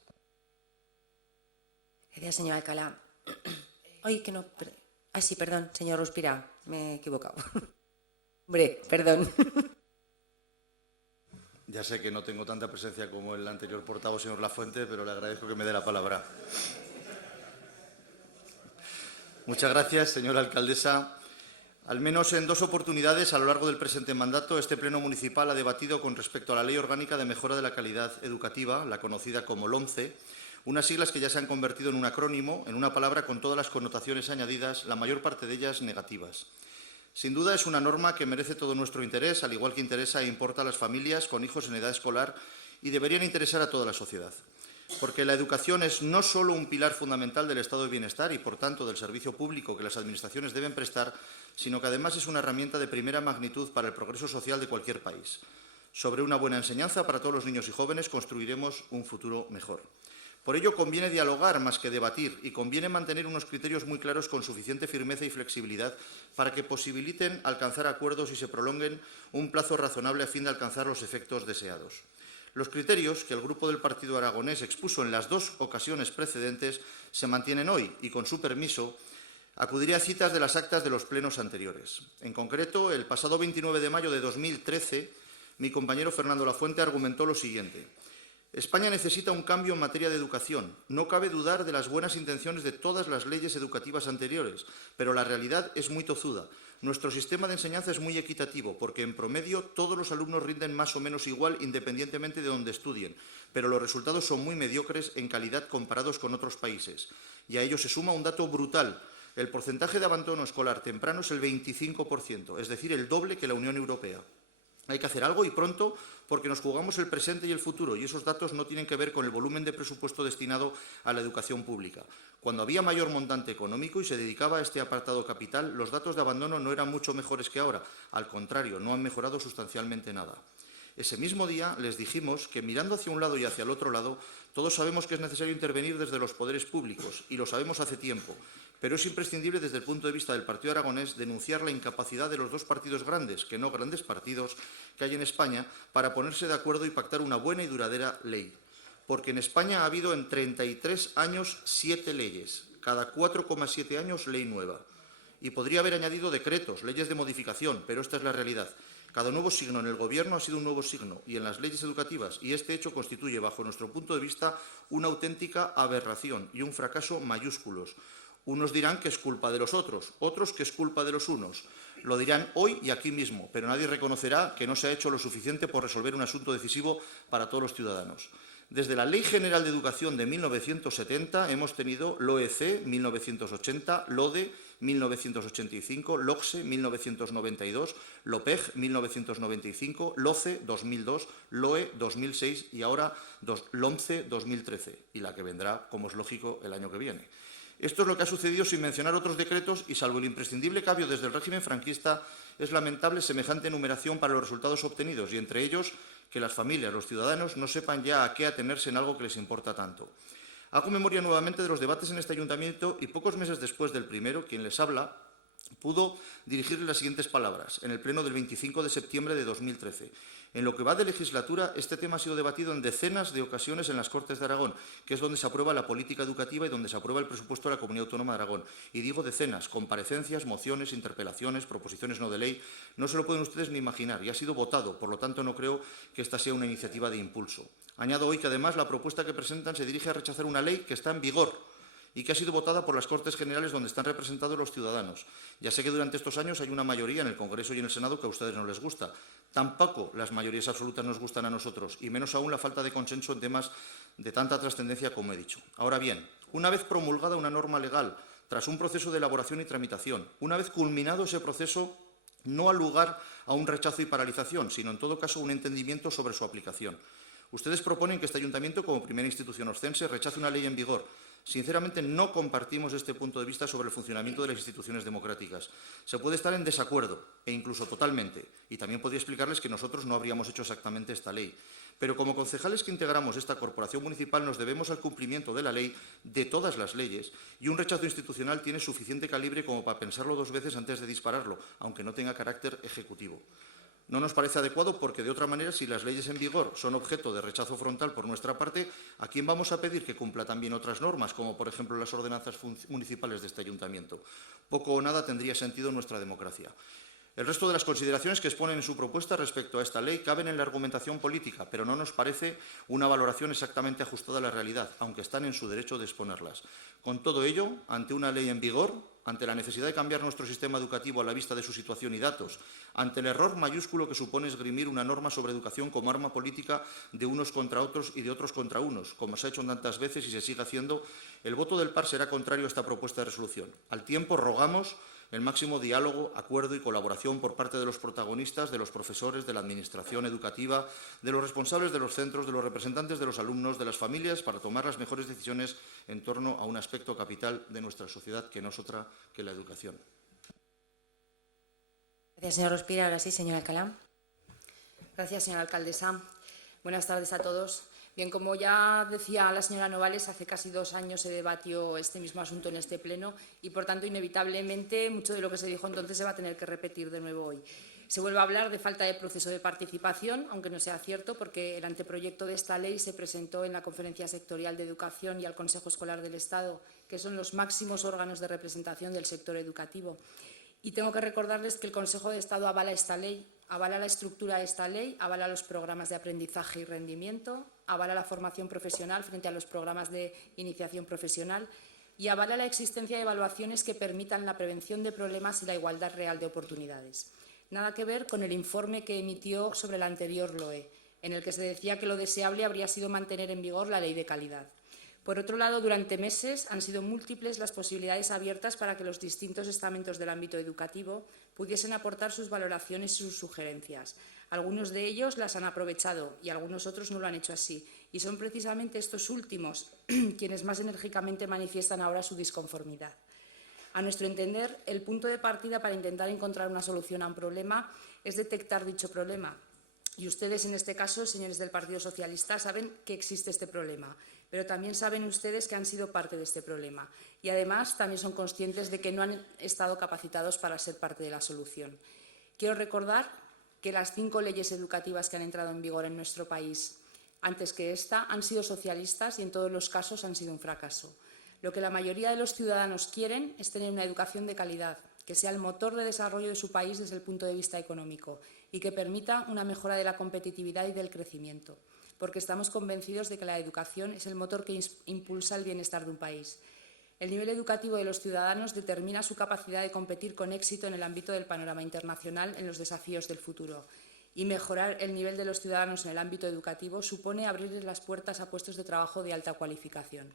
Gracias, señor Alcalá. Sí, perdón, señor Ruspira, me he equivocado. Hombre, perdón. Ya sé que no tengo tanta presencia como el anterior portavoz, señor Lafuente, pero le agradezco que me dé la palabra. Muchas gracias, señora alcaldesa. Al menos en 2 oportunidades a lo largo del presente mandato, este Pleno Municipal ha debatido con respecto a la Ley Orgánica de Mejora de la Calidad Educativa, la conocida como LOMCE, unas siglas que ya se han convertido en un acrónimo, en una palabra con todas las connotaciones añadidas, la mayor parte de ellas negativas. Sin duda es una norma que merece todo nuestro interés, al igual que interesa e importa a las familias con hijos en edad escolar y deberían interesar a toda la sociedad. Porque la educación es no solo un pilar fundamental del estado de bienestar y, por tanto, del servicio público que las administraciones deben prestar, sino que además es una herramienta de primera magnitud para el progreso social de cualquier país. Sobre una buena enseñanza para todos los niños y jóvenes construiremos un futuro mejor. Por ello, conviene dialogar más que debatir y conviene mantener unos criterios muy claros con suficiente firmeza y flexibilidad para que posibiliten alcanzar acuerdos y se prolonguen un plazo razonable a fin de alcanzar los efectos deseados. Los criterios que el Grupo del Partido Aragonés expuso en las 2 ocasiones precedentes se mantienen hoy y, con su permiso, acudiré a citas de las actas de los plenos anteriores. En concreto, el pasado 29 de mayo de 2013, mi compañero Fernando Lafuente argumentó lo siguiente. España necesita un cambio en materia de educación. No cabe dudar de las buenas intenciones de todas las leyes educativas anteriores, pero la realidad es muy tozuda. Nuestro sistema de enseñanza es muy equitativo, porque en promedio todos los alumnos rinden más o menos igual independientemente de donde estudien, pero los resultados son muy mediocres en calidad comparados con otros países. Y a ello se suma un dato brutal. El porcentaje de abandono escolar temprano es el 25%, es decir, el doble que la Unión Europea. Hay que hacer algo y pronto porque nos jugamos el presente y el futuro y esos datos no tienen que ver con el volumen de presupuesto destinado a la educación pública. Cuando había mayor montante económico y se dedicaba a este apartado capital, los datos de abandono no eran mucho mejores que ahora. Al contrario, no han mejorado sustancialmente nada. Ese mismo día les dijimos que mirando hacia un lado y hacia el otro lado, todos sabemos que es necesario intervenir desde los poderes públicos y lo sabemos hace tiempo. Pero es imprescindible desde el punto de vista del Partido Aragonés denunciar la incapacidad de los 2 partidos grandes, que no grandes partidos, que hay en España para ponerse de acuerdo y pactar una buena y duradera ley. Porque en España ha habido en 33 años 7 leyes, cada 4,7 años ley nueva. Y podría haber añadido decretos, leyes de modificación, pero esta es la realidad. Cada nuevo signo en el Gobierno ha sido un nuevo signo y en las leyes educativas, y este hecho constituye, bajo nuestro punto de vista, una auténtica aberración y un fracaso mayúsculos. Unos dirán que es culpa de los otros que es culpa de los unos. Lo dirán hoy y aquí mismo, pero nadie reconocerá que no se ha hecho lo suficiente por resolver un asunto decisivo para todos los ciudadanos. Desde la Ley General de Educación de 1970 hemos tenido LOEC 1980, LODE 1985, LOCSE 1992, LOPEG 1995, LOCE 2002, LOE 2006 y ahora LOMCE 2013, y la que vendrá, como es lógico, el año que viene. Esto es lo que ha sucedido sin mencionar otros decretos y, salvo el imprescindible cambio desde el régimen franquista, es lamentable semejante enumeración para los resultados obtenidos y, entre ellos, que las familias, los ciudadanos, no sepan ya a qué atenerse en algo que les importa tanto. Hago memoria nuevamente de los debates en este ayuntamiento y pocos meses después del primero, quien les habla pudo dirigirle las siguientes palabras en el pleno del 25 de septiembre de 2013. En lo que va de legislatura, este tema ha sido debatido en decenas de ocasiones en las Cortes de Aragón, que es donde se aprueba la política educativa y donde se aprueba el presupuesto de la Comunidad Autónoma de Aragón. Y digo decenas, comparecencias, mociones, interpelaciones, proposiciones no de ley. No se lo pueden ustedes ni imaginar y ha sido votado, por lo tanto no creo que esta sea una iniciativa de impulso. Añado hoy que además la propuesta que presentan se dirige a rechazar una ley que está en vigor y que ha sido votada por las Cortes Generales donde están representados los ciudadanos. Ya sé que durante estos años hay una mayoría en el Congreso y en el Senado que a ustedes no les gusta. Tampoco las mayorías absolutas nos gustan a nosotros, y menos aún la falta de consenso en temas de tanta trascendencia como he dicho. Ahora bien, una vez promulgada una norma legal, tras un proceso de elaboración y tramitación, una vez culminado ese proceso, no ha lugar a un rechazo y paralización, sino en todo caso un entendimiento sobre su aplicación. Ustedes proponen que este ayuntamiento, como primera institución oscense, rechace una ley en vigor. Sinceramente, no compartimos este punto de vista sobre el funcionamiento de las instituciones democráticas. Se puede estar en desacuerdo, e incluso totalmente, y también podría explicarles que nosotros no habríamos hecho exactamente esta ley. Pero como concejales que integramos esta corporación municipal nos debemos al cumplimiento de la ley, de todas las leyes, y un rechazo institucional tiene suficiente calibre como para pensarlo dos veces antes de dispararlo, aunque no tenga carácter ejecutivo. No nos parece adecuado porque, de otra manera, si las leyes en vigor son objeto de rechazo frontal por nuestra parte, ¿a quién vamos a pedir que cumpla también otras normas, como por ejemplo las ordenanzas municipales de este ayuntamiento? Poco o nada tendría sentido en nuestra democracia. El resto de las consideraciones que exponen en su propuesta respecto a esta ley caben en la argumentación política, pero no nos parece una valoración exactamente ajustada a la realidad, aunque están en su derecho de exponerlas. Con todo ello, ante una ley en vigor, ante la necesidad de cambiar nuestro sistema educativo a la vista de su situación y datos, ante el error mayúsculo que supone esgrimir una norma sobre educación como arma política de unos contra otros y de otros contra unos, como se ha hecho tantas veces y se sigue haciendo, el voto del PAR será contrario a esta propuesta de resolución. Al tiempo, rogamos el máximo diálogo, acuerdo y colaboración por parte de los protagonistas, de los profesores, de la administración educativa, de los responsables de los centros, de los representantes de los alumnos, de las familias, para tomar las mejores decisiones en torno a un aspecto capital de nuestra sociedad que no es otra que la educación. Gracias, señor Rospira. Ahora sí, señora Alcalá. Gracias, señora alcaldesa. Buenas tardes a todos. Bien, como ya decía la señora Novales, hace casi 2 años se debatió este mismo asunto en este pleno y, por tanto, inevitablemente, mucho de lo que se dijo entonces se va a tener que repetir de nuevo hoy. Se vuelve a hablar de falta de proceso de participación, aunque no sea cierto, porque el anteproyecto de esta ley se presentó en la Conferencia Sectorial de Educación y al Consejo Escolar del Estado, que son los máximos órganos de representación del sector educativo. Y tengo que recordarles que el Consejo de Estado avala esta ley, avala la estructura de esta ley, avala los programas de aprendizaje y rendimiento, avala la formación profesional frente a los programas de iniciación profesional y avala la existencia de evaluaciones que permitan la prevención de problemas y la igualdad real de oportunidades. Nada que ver con el informe que emitió sobre el anterior LOE, en el que se decía que lo deseable habría sido mantener en vigor la ley de calidad. Por otro lado, durante meses han sido múltiples las posibilidades abiertas para que los distintos estamentos del ámbito educativo pudiesen aportar sus valoraciones y sus sugerencias. Algunos de ellos las han aprovechado y algunos otros no lo han hecho así. Y son precisamente estos últimos quienes más enérgicamente manifiestan ahora su disconformidad. A nuestro entender, el punto de partida para intentar encontrar una solución a un problema es detectar dicho problema. Y ustedes, en este caso, señores del Partido Socialista, saben que existe este problema, pero también saben ustedes que han sido parte de este problema. Y además también son conscientes de que no han estado capacitados para ser parte de la solución. Quiero recordar que las 5 leyes educativas que han entrado en vigor en nuestro país antes que esta han sido socialistas y en todos los casos han sido un fracaso. Lo que la mayoría de los ciudadanos quieren es tener una educación de calidad, que sea el motor de desarrollo de su país desde el punto de vista económico y que permita una mejora de la competitividad y del crecimiento, porque estamos convencidos de que la educación es el motor que impulsa el bienestar de un país. El nivel educativo de los ciudadanos determina su capacidad de competir con éxito en el ámbito del panorama internacional en los desafíos del futuro. Y mejorar el nivel de los ciudadanos en el ámbito educativo supone abrirles las puertas a puestos de trabajo de alta cualificación.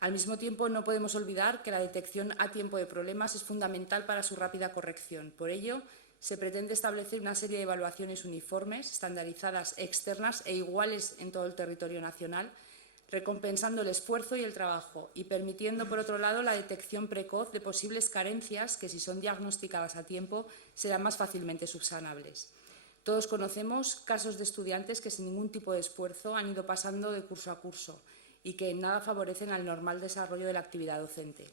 Al mismo tiempo, no podemos olvidar que la detección a tiempo de problemas es fundamental para su rápida corrección. Por ello, se pretende establecer una serie de evaluaciones uniformes, estandarizadas, externas e iguales en todo el territorio nacional, recompensando el esfuerzo y el trabajo y permitiendo, por otro lado, la detección precoz de posibles carencias que, si son diagnosticadas a tiempo, serán más fácilmente subsanables. Todos conocemos casos de estudiantes que sin ningún tipo de esfuerzo han ido pasando de curso a curso y que en nada favorecen al normal desarrollo de la actividad docente.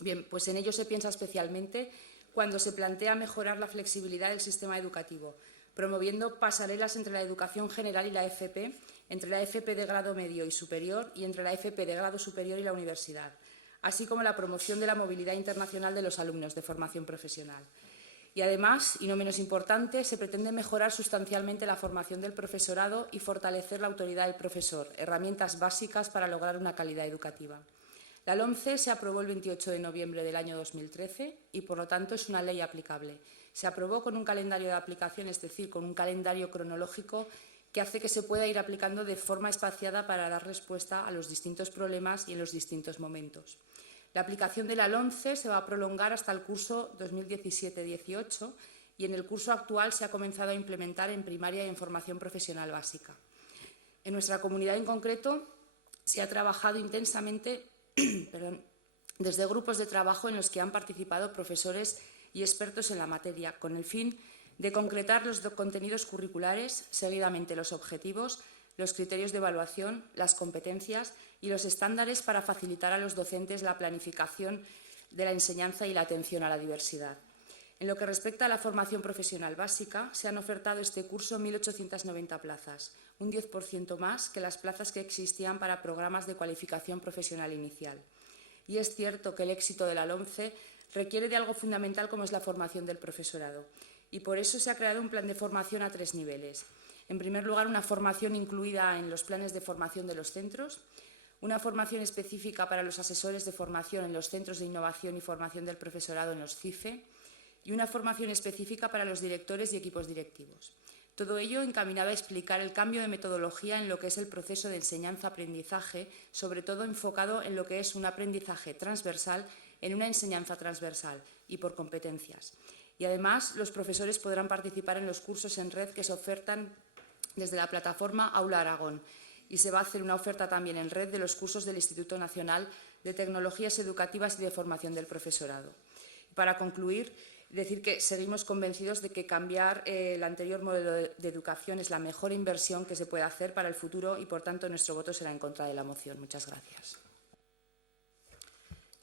Bien, pues en ello se piensa especialmente cuando se plantea mejorar la flexibilidad del sistema educativo, promoviendo pasarelas entre la educación general y la FP, entre la FP de grado medio y superior y entre la FP de grado superior y la universidad, así como la promoción de la movilidad internacional de los alumnos de formación profesional. Y además, y no menos importante, se pretende mejorar sustancialmente la formación del profesorado y fortalecer la autoridad del profesor, herramientas básicas para lograr una calidad educativa. La LOMCE se aprobó el 28 de noviembre del año 2013 y, por lo tanto, es una ley aplicable. Se aprobó con un calendario de aplicación, es decir, con un calendario cronológico que hace que se pueda ir aplicando de forma espaciada para dar respuesta a los distintos problemas y en los distintos momentos. La aplicación de la LOMCE se va a prolongar hasta el curso 2017-18 y en el curso actual se ha comenzado a implementar en primaria y en formación profesional básica. En nuestra comunidad en concreto se ha trabajado intensamente desde grupos de trabajo en los que han participado profesores y expertos en la materia, con el fin de concretar los contenidos curriculares, seguidamente los objetivos, los criterios de evaluación, las competencias y los estándares para facilitar a los docentes la planificación de la enseñanza y la atención a la diversidad. En lo que respecta a la formación profesional básica, se han ofertado este curso 1.890 plazas, un 10% más que las plazas que existían para programas de cualificación profesional inicial. Y es cierto que el éxito de la LOMCE requiere de algo fundamental como es la formación del profesorado. Y por eso se ha creado un plan de formación a 3 niveles. En primer lugar, una formación incluida en los planes de formación de los centros, una formación específica para los asesores de formación en los centros de innovación y formación del profesorado en los CIFE y una formación específica para los directores y equipos directivos. Todo ello encaminado a explicar el cambio de metodología en lo que es el proceso de enseñanza-aprendizaje, sobre todo enfocado en lo que es un aprendizaje transversal en una enseñanza transversal y por competencias. Y además, los profesores podrán participar en los cursos en red que se ofertan desde la plataforma Aula Aragón y se va a hacer una oferta también en red de los cursos del Instituto Nacional de Tecnologías Educativas y de Formación del Profesorado. Y para concluir, decir que seguimos convencidos de que cambiar el anterior modelo de educación es la mejor inversión que se puede hacer para el futuro y, por tanto, nuestro voto será en contra de la moción. Muchas gracias.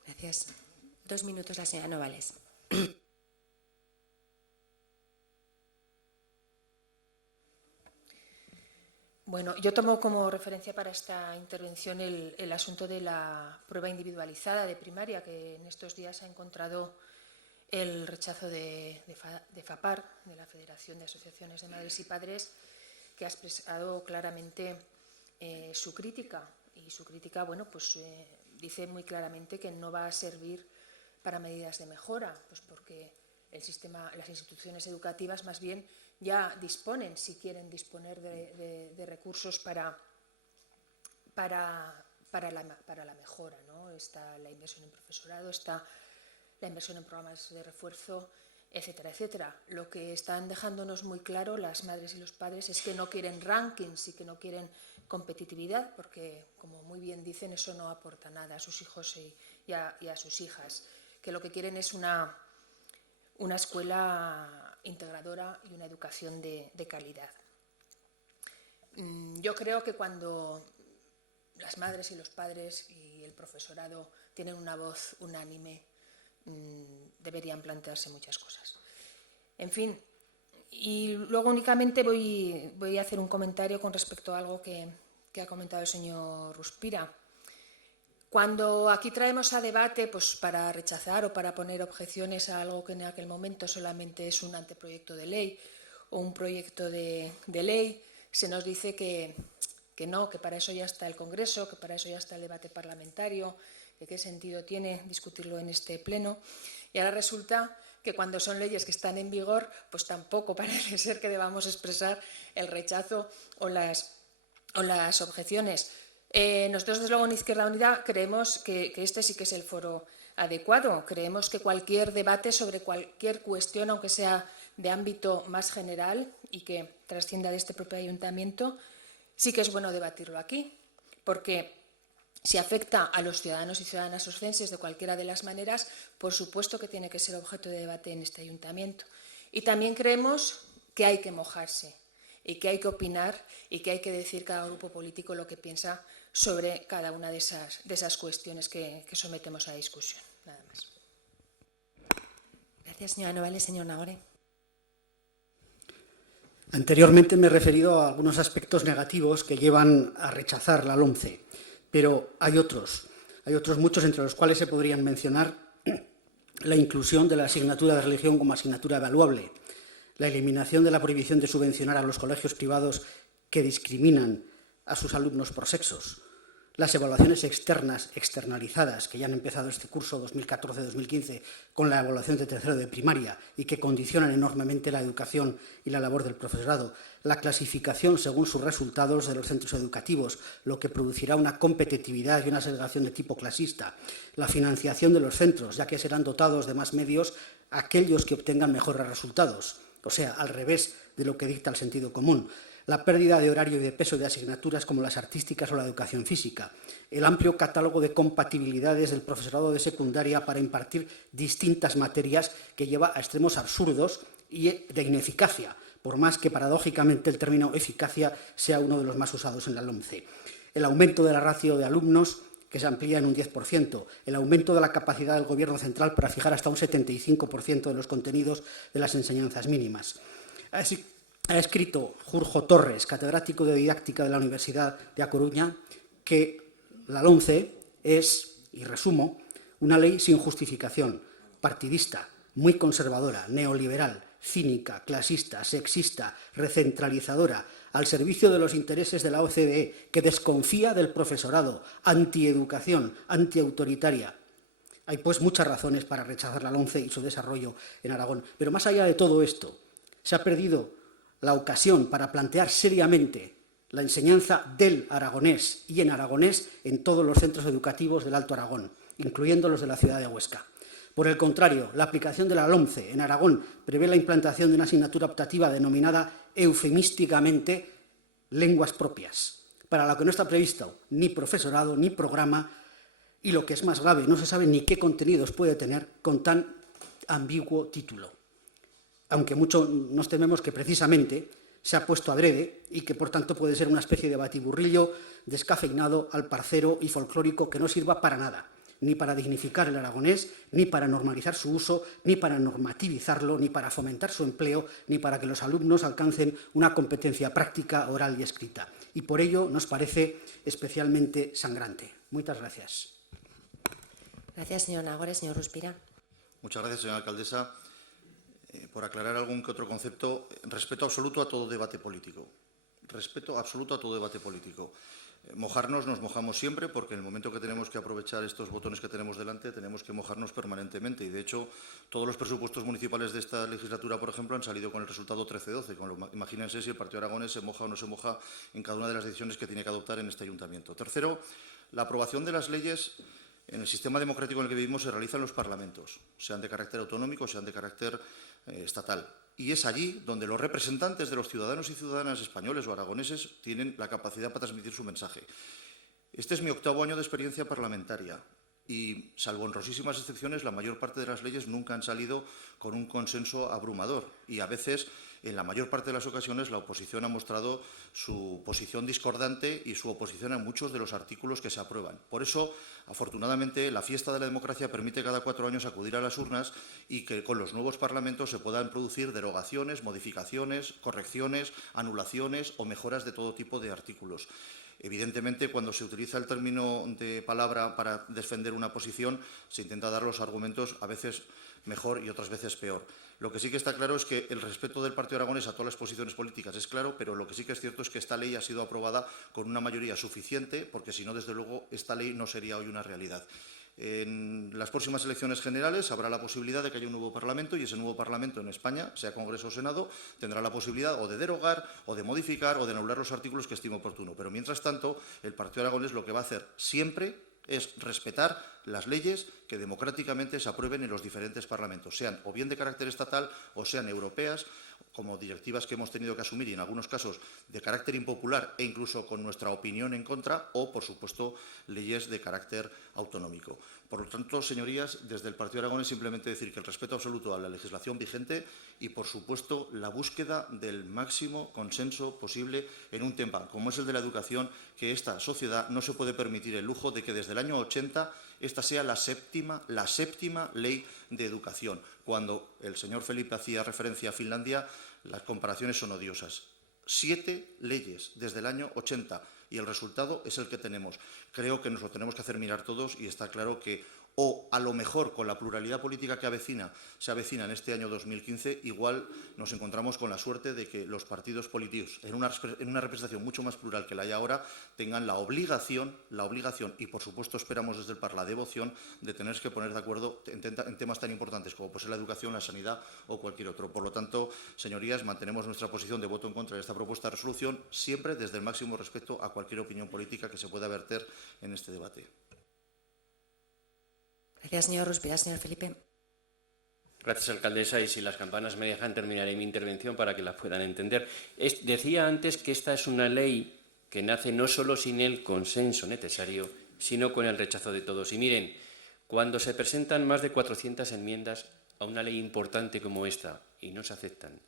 Gracias. 2 minutos, la señora Novales. Bueno, yo tomo como referencia para esta intervención el asunto de la prueba individualizada de primaria, que en estos días ha encontrado el rechazo de FAPAR, de la Federación de Asociaciones de Madres y Padres, que ha expresado claramente su crítica. Y su crítica, bueno, pues dice muy claramente que no va a servir para medidas de mejora, pues porque el sistema, las instituciones educativas más bien ya disponen, si quieren disponer de recursos para la mejora, ¿no? Está la inversión en profesorado, está la inversión en programas de refuerzo, etcétera, etcétera. Lo que están dejándonos muy claro las madres y los padres es que no quieren rankings y que no quieren competitividad, porque, como muy bien dicen, eso no aporta nada a sus hijos y a sus hijas, que lo que quieren es una escuela integradora y una educación de calidad. Yo creo que cuando las madres y los padres y el profesorado tienen una voz unánime, deberían plantearse muchas cosas. En fin, y luego únicamente voy a hacer un comentario con respecto a algo que ha comentado el señor Ruspira. Cuando aquí traemos a debate, pues para rechazar o para poner objeciones a algo que en aquel momento solamente es un anteproyecto de ley o un proyecto de ley, se nos dice que no, que para eso ya está el Congreso, que para eso ya está el debate parlamentario, qué sentido tiene discutirlo en este pleno. Y ahora resulta que cuando son leyes que están en vigor, pues tampoco parece ser que debamos expresar el rechazo o las objeciones. Nosotros, desde luego, en Izquierda Unida creemos que este sí que es el foro adecuado. Creemos que cualquier debate sobre cualquier cuestión, aunque sea de ámbito más general y que trascienda de este propio ayuntamiento, sí que es bueno debatirlo aquí, porque si afecta a los ciudadanos y ciudadanas oscenses de cualquiera de las maneras, por supuesto que tiene que ser objeto de debate en este ayuntamiento. Y también creemos que hay que mojarse y que hay que opinar y que hay que decir cada grupo político lo que piensa sobre cada una de esas cuestiones que sometemos a discusión. Nada más. Gracias, señora Novales. Señor Nagore. Anteriormente me he referido a algunos aspectos negativos que llevan a rechazar la LOMCE, pero hay otros muchos, entre los cuales se podrían mencionar la inclusión de la asignatura de religión como asignatura evaluable, la eliminación de la prohibición de subvencionar a los colegios privados que discriminan a sus alumnos por sexos, las evaluaciones externas externalizadas que ya han empezado este curso 2014-2015 con la evaluación de tercero de primaria y que condicionan enormemente la educación y la labor del profesorado, la clasificación según sus resultados de los centros educativos, lo que producirá una competitividad y una segregación de tipo clasista, la financiación de los centros, ya que serán dotados de más medios aquellos que obtengan mejores resultados, o sea, al revés de lo que dicta el sentido común, la pérdida de horario y de peso de asignaturas como las artísticas o la educación física, el amplio catálogo de compatibilidades del profesorado de secundaria para impartir distintas materias que lleva a extremos absurdos y de ineficacia, por más que paradójicamente el término eficacia sea uno de los más usados en la LOMCE, el aumento de la ratio de alumnos que se amplía en un 10%, el aumento de la capacidad del Gobierno central para fijar hasta un 75% de los contenidos de las enseñanzas mínimas. Así, ha escrito Jurjo Torres, catedrático de didáctica de la Universidad de A Coruña, que la LOMCE es, y resumo, una ley sin justificación, partidista, muy conservadora, neoliberal, cínica, clasista, sexista, recentralizadora, al servicio de los intereses de la OCDE, que desconfía del profesorado, antieducación, antiautoritaria. Hay pues muchas razones para rechazar la LOMCE y su desarrollo en Aragón. Pero más allá de todo esto, se ha perdido la ocasión para plantear seriamente la enseñanza del aragonés y en aragonés en todos los centros educativos del Alto Aragón, incluyendo los de la ciudad de Huesca. Por el contrario, la aplicación de la LOMCE en Aragón prevé la implantación de una asignatura optativa denominada eufemísticamente lenguas propias, para la que no está previsto ni profesorado ni programa y, lo que es más grave, no se sabe ni qué contenidos puede tener con tan ambiguo título. Aunque mucho nos tememos que precisamente se ha puesto adrede y que por tanto puede ser una especie de batiburrillo descafeinado, alparcero y folclórico que no sirva para nada, ni para dignificar el aragonés, ni para normalizar su uso, ni para normativizarlo, ni para fomentar su empleo, ni para que los alumnos alcancen una competencia práctica, oral y escrita. Y por ello nos parece especialmente sangrante. Muchas gracias. Gracias, señor Nagore. Señor Ruspira. Muchas gracias, señora alcaldesa. Por aclarar algún que otro concepto, respeto absoluto a todo debate político. Respeto absoluto a todo debate político. Mojarnos nos mojamos siempre porque en el momento que tenemos que aprovechar estos botones que tenemos delante tenemos que mojarnos permanentemente y de hecho todos los presupuestos municipales de esta legislatura, por ejemplo, han salido con el resultado 13-12. Imagínense si el Partido Aragonés se moja o no se moja en cada una de las decisiones que tiene que adoptar en este ayuntamiento. Tercero, la aprobación de las leyes en el sistema democrático en el que vivimos se realiza en los parlamentos, sean de carácter autonómico, sean de carácter estatal. Y es allí donde los representantes de los ciudadanos y ciudadanas españoles o aragoneses tienen la capacidad para transmitir su mensaje. Este es mi 8º año de experiencia parlamentaria y, salvo honrosísimas excepciones, la mayor parte de las leyes nunca han salido con un consenso abrumador y a veces, en la mayor parte de las ocasiones, la oposición ha mostrado su posición discordante y su oposición a muchos de los artículos que se aprueban. Por eso, afortunadamente, la fiesta de la democracia permite cada 4 años acudir a las urnas y que con los nuevos parlamentos se puedan producir derogaciones, modificaciones, correcciones, anulaciones o mejoras de todo tipo de artículos. Evidentemente, cuando se utiliza el término de palabra para defender una posición, se intenta dar los argumentos a veces mejor y otras veces peor. Lo que sí que está claro es que el respeto del Partido Aragonés a todas las posiciones políticas es claro, pero lo que sí que es cierto es que esta ley ha sido aprobada con una mayoría suficiente, porque si no, desde luego, esta ley no sería hoy una realidad. En las próximas elecciones generales habrá la posibilidad de que haya un nuevo Parlamento y ese nuevo Parlamento en España, sea Congreso o Senado, tendrá la posibilidad o de derogar o de modificar o de anular los artículos que estime oportuno. Pero, mientras tanto, el Partido Aragonés lo que va a hacer siempre es respetar las leyes que democráticamente se aprueben en los diferentes parlamentos, sean o bien de carácter estatal o sean europeas, como directivas que hemos tenido que asumir y, en algunos casos, de carácter impopular e incluso con nuestra opinión en contra, o, por supuesto, leyes de carácter autonómico. Por lo tanto, señorías, desde el Partido Aragonés simplemente decir que el respeto absoluto a la legislación vigente y, por supuesto, la búsqueda del máximo consenso posible en un tema como es el de la educación, que esta sociedad no se puede permitir el lujo de que desde el año 80 esta sea la séptima ley de educación. Cuando el señor Felipe hacía referencia a Finlandia, las comparaciones son odiosas. 7 leyes desde el año 80 y el resultado es el que tenemos. Creo que nos lo tenemos que hacer mirar todos y está claro que, o a lo mejor con la pluralidad política que se avecina en este año 2015, igual nos encontramos con la suerte de que los partidos políticos, en una representación mucho más plural que la hay ahora, tengan la obligación y, por supuesto, esperamos desde el PAR la devoción de tenerse que poner de acuerdo en temas tan importantes como puede ser la educación, la sanidad o cualquier otro. Por lo tanto, señorías, mantenemos nuestra posición de voto en contra de esta propuesta de resolución, siempre desde el máximo respeto a cualquier opinión política que se pueda verter en este debate. Gracias, señor Rouspira. Señor Felipe. Gracias, alcaldesa. Y si las campanas me dejan, terminaré mi intervención para que la puedan entender. Decía antes que esta es una ley que nace no solo sin el consenso necesario, sino con el rechazo de todos. Y miren, cuando se presentan más de 400 enmiendas a una ley importante como esta y no se aceptan,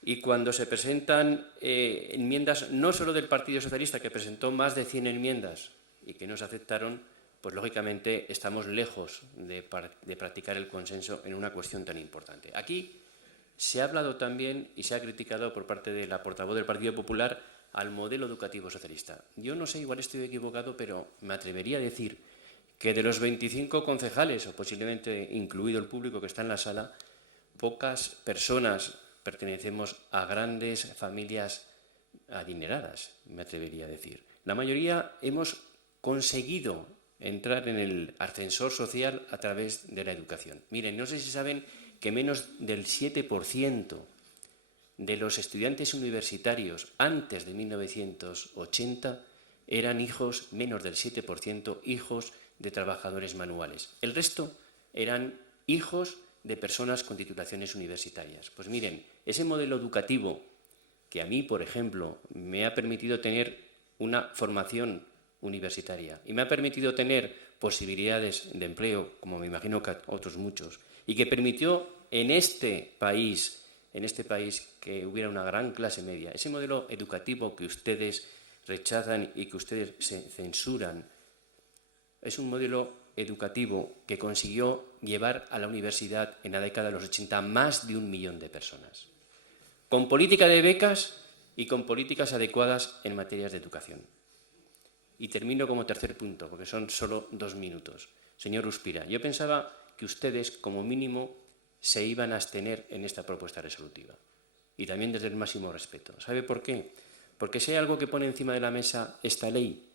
y cuando se presentan enmiendas no solo del Partido Socialista, que presentó más de 100 enmiendas y que no se aceptaron, pues lógicamente estamos lejos de practicar el consenso en una cuestión tan importante. Aquí se ha hablado también y se ha criticado por parte de la portavoz del Partido Popular al modelo educativo socialista. Yo no sé, igual estoy equivocado, pero me atrevería a decir que de los 25 concejales, o posiblemente incluido el público que está en la sala, pocas personas pertenecemos a grandes familias adineradas, me atrevería a decir. La mayoría hemos conseguido entrar en el ascensor social a través de la educación. Miren, no sé si saben que menos del 7% de los estudiantes universitarios antes de 1980 eran hijos, menos del 7%, hijos de trabajadores manuales. El resto eran hijos de personas con titulaciones universitarias. Pues miren, ese modelo educativo que a mí, por ejemplo, me ha permitido tener una formación universitaria y me ha permitido tener posibilidades de empleo, como me imagino que a otros muchos, y que permitió en este país que hubiera una gran clase media. Ese modelo educativo que ustedes rechazan y que ustedes censuran es un modelo educativo que consiguió llevar a la universidad en la década de los 80 más de 1 millón de personas, con política de becas y con políticas adecuadas en materias de educación. Y termino como tercer punto, porque son solo 2 minutos. Señor Rouspira, yo pensaba que ustedes, como mínimo, se iban a abstener en esta propuesta resolutiva. Y también desde el máximo respeto. ¿Sabe por qué? Porque si hay algo que pone encima de la mesa esta ley,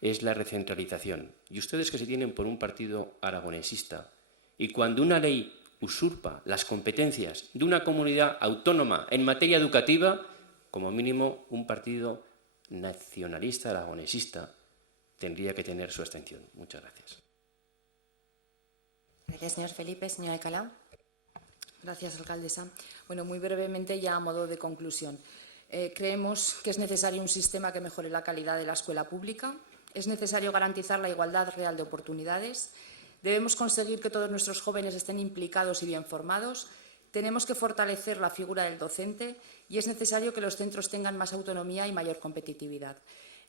es la recentralización. Y ustedes que se tienen por un partido aragonesista, y cuando una ley usurpa las competencias de una comunidad autónoma en materia educativa, como mínimo un partido nacionalista aragonesista tendría que tener su abstención. Muchas gracias. Gracias, señor Felipe. Señora Alcalá. Gracias, alcaldesa. Bueno, muy brevemente, ya a modo de conclusión. Creemos que es necesario un sistema que mejore la calidad de la escuela pública. Es necesario garantizar la igualdad real de oportunidades. Debemos conseguir que todos nuestros jóvenes estén implicados y bien formados. Tenemos que fortalecer la figura del docente y es necesario que los centros tengan más autonomía y mayor competitividad.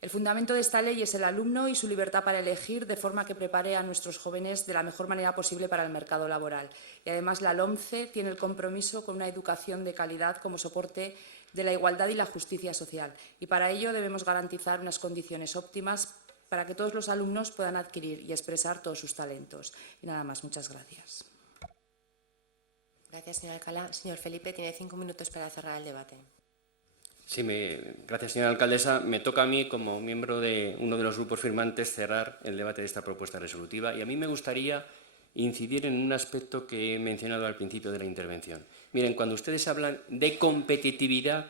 El fundamento de esta ley es el alumno y su libertad para elegir, de forma que prepare a nuestros jóvenes de la mejor manera posible para el mercado laboral. Y además la LOMCE tiene el compromiso con una educación de calidad como soporte de la igualdad y la justicia social. Y para ello debemos garantizar unas condiciones óptimas para que todos los alumnos puedan adquirir y expresar todos sus talentos. Y nada más, muchas gracias. Gracias, señora Alcalá. Señor Felipe, tiene 5 minutos para cerrar el debate. Sí, gracias, señora alcaldesa. Me toca a mí, como miembro de uno de los grupos firmantes, cerrar el debate de esta propuesta resolutiva. Y a mí me gustaría incidir en un aspecto que he mencionado al principio de la intervención. Miren, cuando ustedes hablan de competitividad,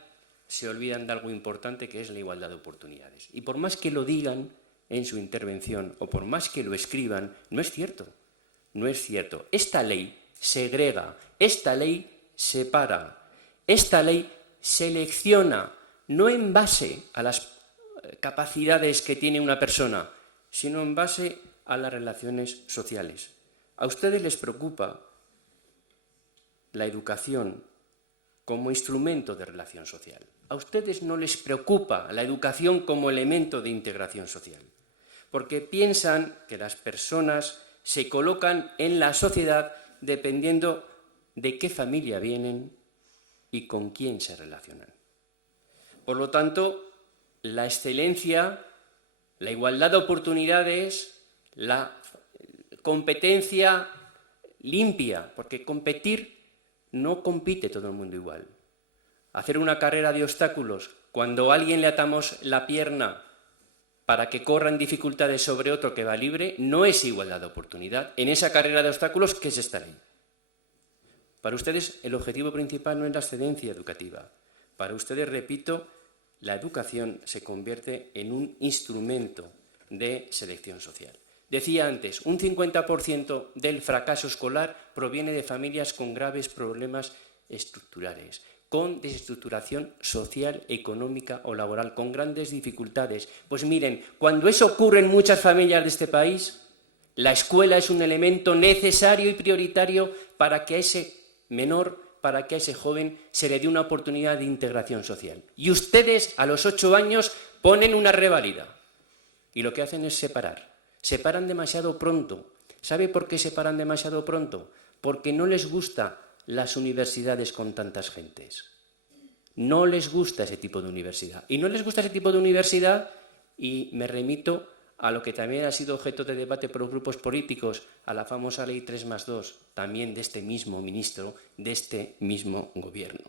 se olvidan de algo importante, que es la igualdad de oportunidades. Y por más que lo digan en su intervención o por más que lo escriban, no es cierto. No es cierto. Esta ley segrega, esta ley separa, esta ley selecciona, no en base a las capacidades que tiene una persona, sino en base a las relaciones sociales. A ustedes les preocupa la educación como instrumento de relación social. A ustedes no les preocupa la educación como elemento de integración social, porque piensan que las personas se colocan en la sociedad dependiendo de qué familia vienen y con quién se relacionan. Por lo tanto, la excelencia, la igualdad de oportunidades, la competencia limpia, porque competir no compite todo el mundo igual. Hacer una carrera de obstáculos, cuando a alguien le atamos la pierna para que corra en dificultades sobre otro que va libre, no es igualdad de oportunidad. En esa carrera de obstáculos, ¿qué es esta ley? Para ustedes el objetivo principal no es la excedencia educativa. Para ustedes, repito, la educación se convierte en un instrumento de selección social. Decía antes, un 50% del fracaso escolar proviene de familias con graves problemas estructurales, con desestructuración social, económica o laboral, con grandes dificultades. Pues miren, cuando eso ocurre en muchas familias de este país, la escuela es un elemento necesario y prioritario para que a ese menor, para que a ese joven se le dé una oportunidad de integración social. Y ustedes a los 8 años ponen una reválida y lo que hacen es separar. Separan demasiado pronto. ¿Sabe por qué separan demasiado pronto? Porque no les gustan las universidades con tantas gentes. No les gusta ese tipo de universidad. Y no les gusta ese tipo de universidad, y me remito a lo que también ha sido objeto de debate por los grupos políticos, a la famosa ley 3+2, también de este mismo ministro, de este mismo gobierno.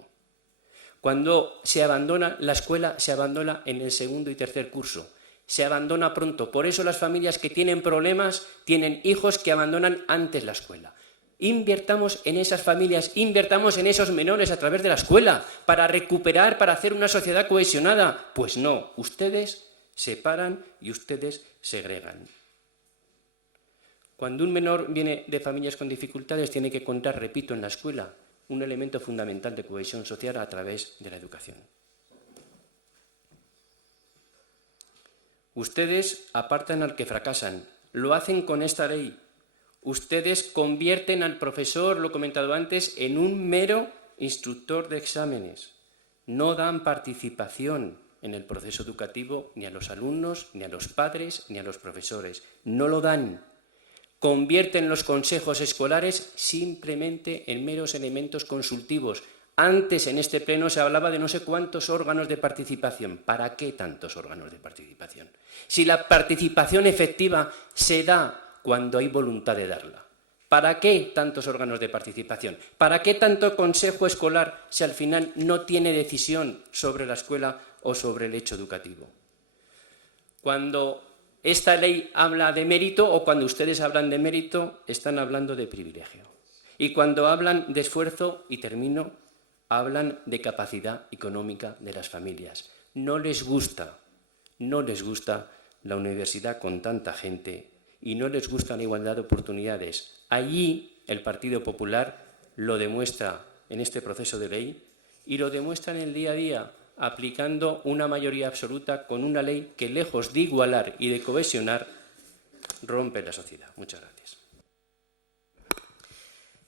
Cuando se abandona la escuela, se abandona en el segundo y tercer curso. Se abandona pronto. Por eso las familias que tienen problemas tienen hijos que abandonan antes la escuela. Invirtamos en esas familias, invirtamos en esos menores a través de la escuela, para recuperar, para hacer una sociedad cohesionada. Pues no, ustedes separan y ustedes segregan. Cuando un menor viene de familias con dificultades, tiene que contar, repito, en la escuela, un elemento fundamental de cohesión social a través de la educación. Ustedes apartan al que fracasan, lo hacen con esta ley. Ustedes convierten al profesor, lo he comentado antes, en un mero instructor de exámenes. No dan participación en el proceso educativo ni a los alumnos, ni a los padres, ni a los profesores. No lo dan. Convierten los consejos escolares simplemente en meros elementos consultivos. Antes en este pleno se hablaba de no sé cuántos órganos de participación. ¿Para qué tantos órganos de participación? Si la participación efectiva se da cuando hay voluntad de darla. ¿Para qué tantos órganos de participación? ¿Para qué tanto consejo escolar si al final no tiene decisión sobre la escuela o sobre el hecho educativo? Cuando esta ley habla de mérito, o cuando ustedes hablan de mérito, están hablando de privilegio. Y cuando hablan de esfuerzo, y termino, hablan de capacidad económica de las familias. No les gusta la universidad con tanta gente y no les gusta la igualdad de oportunidades. Allí el Partido Popular lo demuestra en este proceso de ley y lo demuestra en el día a día, aplicando una mayoría absoluta con una ley que, lejos de igualar y de cohesionar, rompe la sociedad. Muchas gracias.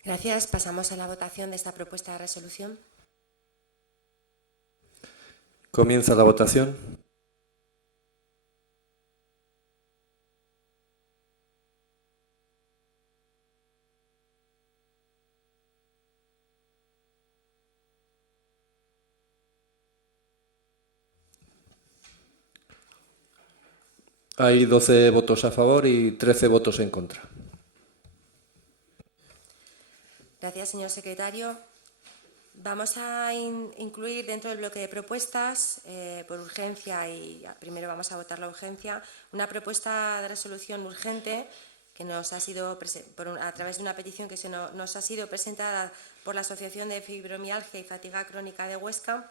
Gracias. Pasamos a la votación de esta propuesta de resolución. Comienza la votación. Hay 12 votos a favor y 13 votos en contra. Gracias, señor secretario. Vamos a incluir dentro del bloque de propuestas, por urgencia, y primero vamos a votar la urgencia, una propuesta de resolución urgente que nos ha sido a través de una petición que nos ha sido presentada por la Asociación de Fibromialgia y Fatiga Crónica de Huesca,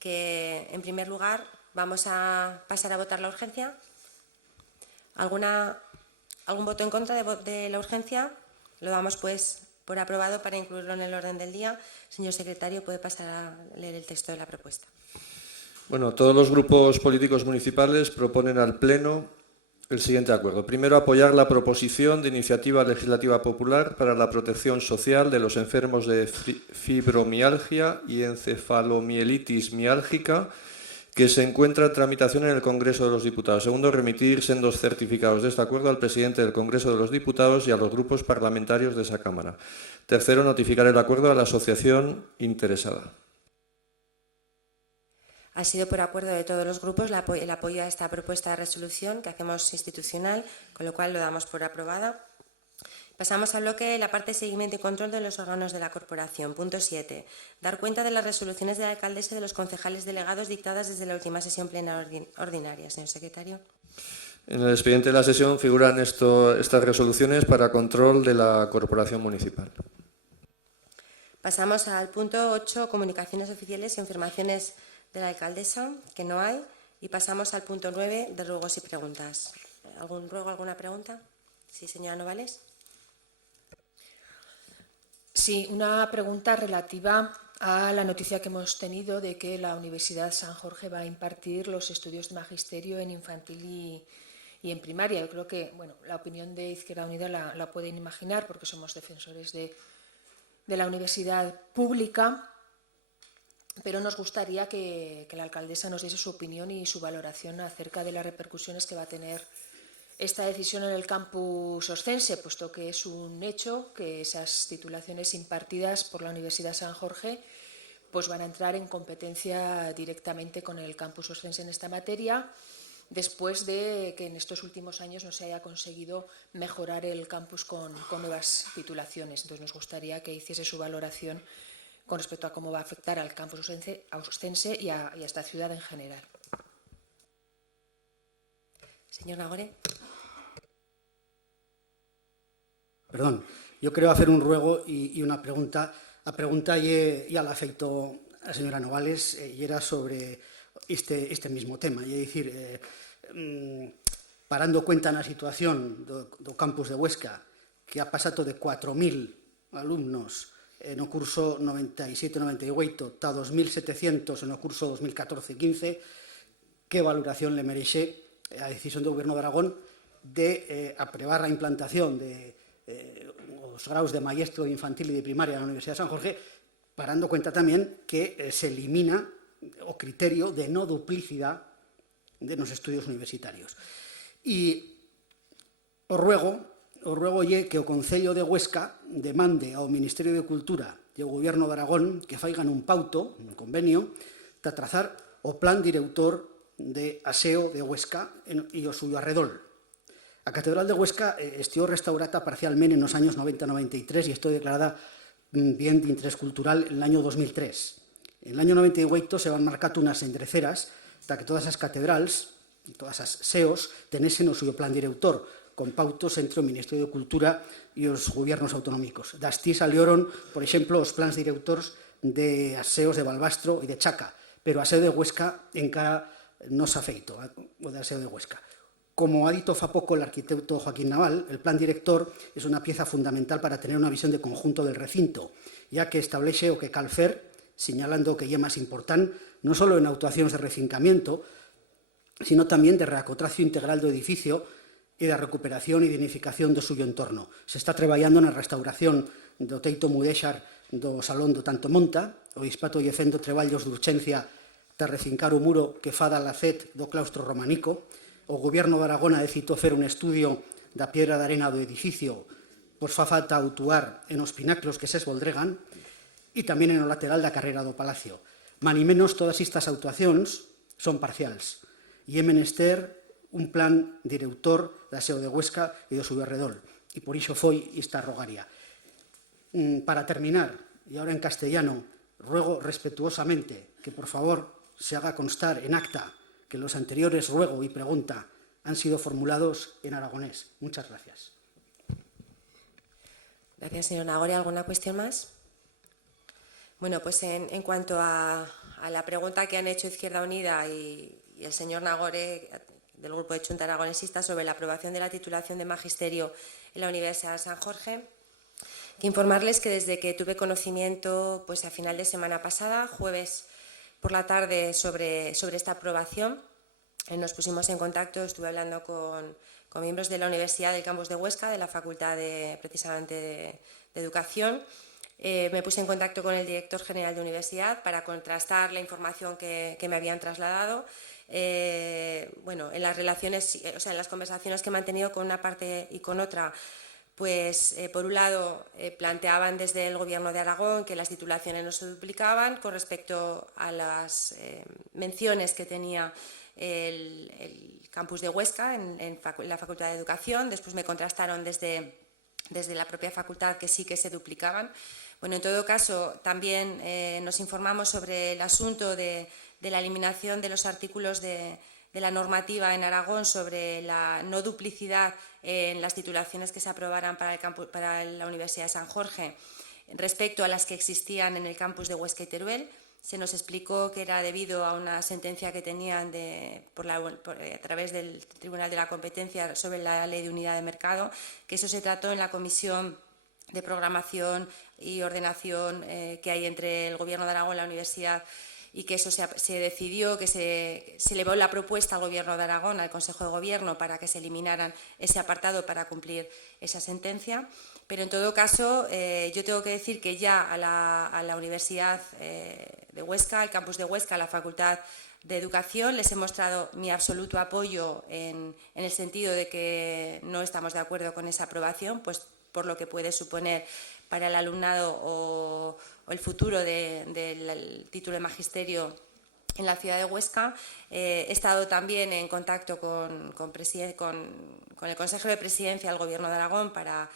que en primer lugar vamos a pasar a votar la urgencia. ¿Algún voto en contra de la urgencia? Lo damos pues por aprobado para incluirlo en el orden del día. Señor secretario, puede pasar a leer el texto de la propuesta. Bueno, todos los grupos políticos municipales proponen al Pleno el siguiente acuerdo. Primero, apoyar la proposición de iniciativa legislativa popular para la protección social de los enfermos de fibromialgia y encefalomielitis miálgica, que se encuentra en tramitación en el Congreso de los Diputados. Segundo, remitir sendos certificados de este acuerdo al presidente del Congreso de los Diputados y a los grupos parlamentarios de esa Cámara. Tercero, notificar el acuerdo a la asociación interesada. Ha sido por acuerdo de todos los grupos el apoyo a esta propuesta de resolución que hacemos institucional, con lo cual lo damos por aprobada. Pasamos al bloque la parte de seguimiento y control de los órganos de la corporación. Punto 7. Dar cuenta de las resoluciones de la alcaldesa y de los concejales delegados dictadas desde la última sesión plena ordinaria. Señor secretario. En el expediente de la sesión figuran estas resoluciones para control de la corporación municipal. Pasamos al punto 8, comunicaciones oficiales y informaciones de la alcaldesa, que no hay. Y pasamos al punto 9, de ruegos y preguntas. ¿Algún ruego, alguna pregunta? Sí, señora Novales. Sí, una pregunta relativa a la noticia que hemos tenido de que la Universidad San Jorge va a impartir los estudios de magisterio en infantil y en primaria. Yo creo que la opinión de Izquierda Unida la pueden imaginar porque somos defensores de la universidad pública, pero nos gustaría que la alcaldesa nos diese su opinión y su valoración acerca de las repercusiones que va a tener esta decisión en el campus oscense, puesto que es un hecho que esas titulaciones impartidas por la Universidad San Jorge pues van a entrar en competencia directamente con el campus oscense en esta materia, después de que en estos últimos años no se haya conseguido mejorar el campus con nuevas titulaciones. Entonces nos gustaría que hiciese su valoración con respecto a cómo va a afectar al campus oscense y a esta ciudad en general. Señor Nagore. Perdón, yo creo hacer un ruego y una pregunta. La pregunta ya la afectó a la señora Novales y era sobre este mismo tema. É dicir, parando cuenta na situación do campus de Huesca, que ha pasado de 4.000 alumnos no curso 97-98 a 2.700 no curso 2014-15, que valoración le merexe a decisión do Goberno de Aragón de aprobar a implantación de os graus de maestro de infantil e de primaria na Universidade de San Jorge, parando cuenta tamén que se elimina o criterio de no duplicidade de nos estudios universitarios. E o ruego lle que o Concello de Huesca demande ao Ministerio de Cultura e ao Goberno de Aragón que faigan un pauto, un convenio, para trazar o plan director de aseo de Huesca e o suyo arredol. A Catedral de Huesca estió restaurada parcialmente en los años 90-93 y esto declarada bien de interés cultural en el año 2003. En el año 98 se van marcando unas endreceras para que todas as catedrals, todas as seos, tenesen o suyo plan director, con pautos entre o Ministerio de Cultura e os gobiernos autonómicos. Dastí salieron, por exemplo, os plans directores de aseos de Balbastro e de Chaca, pero aseo de Huesca encara non se ha feito, o de aseo de Huesca. Como ha dicho fa poco el arquitecto Joaquín Naval, el plan director es una pieza fundamental para tener una visión de conjunto del recinto, ya que establece o que cal fer, señalando que é máis importante non solo en actuacións de refincamiento, sino tamén de reacotracio integral do edificio e da recuperación e dignificación do suyo entorno. Se está traballando na restauración do teito mudéxar do Salón do Tanto Monta, o Bispato lle fendo traballos de urxencia para refincar o muro que fa da lacet do claustro romanico. O Goberno de Aragón decidiu fer un estudio da piedra de arena do edificio, pois fa falta autuar en os pinaclos que se esvoldregan e tamén en o lateral da carrera do Palacio. Mani menos todas estas actuacións son parciais e é menester un plan director de aseo de Huesca e do seu arredol e por iso foi esta rogaria. Para terminar, e ahora en castellano, ruego respetuosamente que, por favor, se haga constar en acta que los anteriores ruego y pregunta han sido formulados en aragonés. Muchas gracias. Gracias, señor Nagore. ¿Alguna cuestión más? Bueno, pues en cuanto a la pregunta que han hecho Izquierda Unida y el señor Nagore, del Grupo de Chunta Aragonesista, sobre la aprobación de la titulación de Magisterio en la Universidad de San Jorge, que informarles que desde que tuve conocimiento, pues a final de semana pasada, jueves por la tarde, sobre esta aprobación, nos pusimos en contacto, estuve hablando con miembros de la Universidad del Campus de Huesca, de la Facultad precisamente de Educación. Me puse en contacto con el director general de universidad para contrastar la información que me habían trasladado. Bueno, en las relaciones, o sea, en las conversaciones que he mantenido con una parte y con otra, pues por un lado planteaban desde el Gobierno de Aragón que las titulaciones no se duplicaban con respecto a las menciones que tenía el campus de Huesca en la Facultad de Educación. Después me contrastaron desde la propia facultad que sí que se duplicaban. Bueno, en todo caso, también nos informamos sobre el asunto de la eliminación de los artículos de la normativa en Aragón sobre la no duplicidad en las titulaciones que se aprobaran para la Universidad de San Jorge respecto a las que existían en el campus de Huesca y Teruel. Se nos explicó que era debido a una sentencia que tenían a través del Tribunal de la Competencia sobre la Ley de Unidad de Mercado, que eso se trató en la Comisión de Programación y Ordenación que hay entre el Gobierno de Aragón y la Universidad, y que eso se decidió, que se elevó la propuesta al Gobierno de Aragón, al Consejo de Gobierno, para que se eliminaran ese apartado para cumplir esa sentencia. Pero en todo caso, yo tengo que decir que ya a la Universidad de Huesca, al campus de Huesca, a la Facultad de Educación, les he mostrado mi absoluto apoyo en el sentido de que no estamos de acuerdo con esa aprobación, pues por lo que puede suponer para el alumnado o el futuro del título de magisterio en la ciudad de Huesca. He estado también en contacto con el Consejo de Presidencia del Gobierno de Aragón para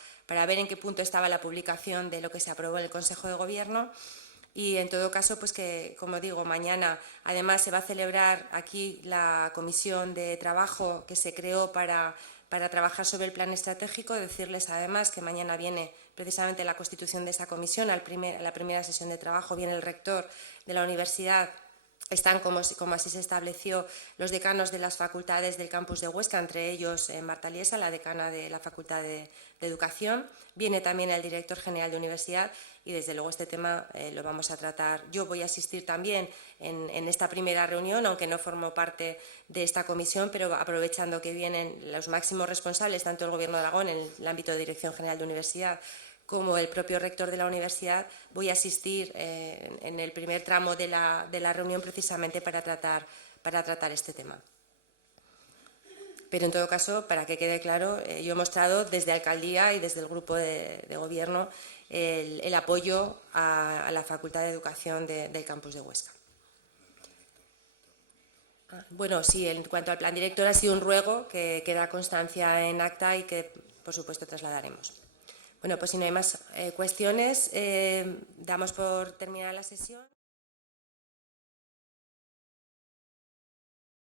ver en qué punto estaba la publicación de lo que se aprobó en el Consejo de Gobierno. Y en todo caso, pues que, como digo, mañana además se va a celebrar aquí la comisión de trabajo que se creó para trabajar sobre el plan estratégico. Decirles además que mañana viene precisamente la constitución de esa comisión, a la primera sesión de trabajo viene el rector de la universidad. Están, como así se estableció, los decanos de las facultades del campus de Huesca, entre ellos Marta Liesa, la decana de la Facultad de Educación. Viene también el director general de universidad y, desde luego, este tema lo vamos a tratar. Yo voy a asistir también en esta primera reunión, aunque no formo parte de esta comisión, pero aprovechando que vienen los máximos responsables, tanto el Gobierno de Aragón en el ámbito de Dirección General de Universidad, como el propio rector de la universidad, voy a asistir en el primer tramo de la reunión precisamente para tratar este tema. Pero en todo caso, para que quede claro, yo he mostrado desde Alcaldía y desde el Grupo de Gobierno el apoyo a la Facultad de Educación del campus de Huesca. Bueno, sí, en cuanto al plan director ha sido un ruego que queda constancia en acta y que, por supuesto, trasladaremos. Bueno, pues si no hay más cuestiones, damos por terminada la sesión.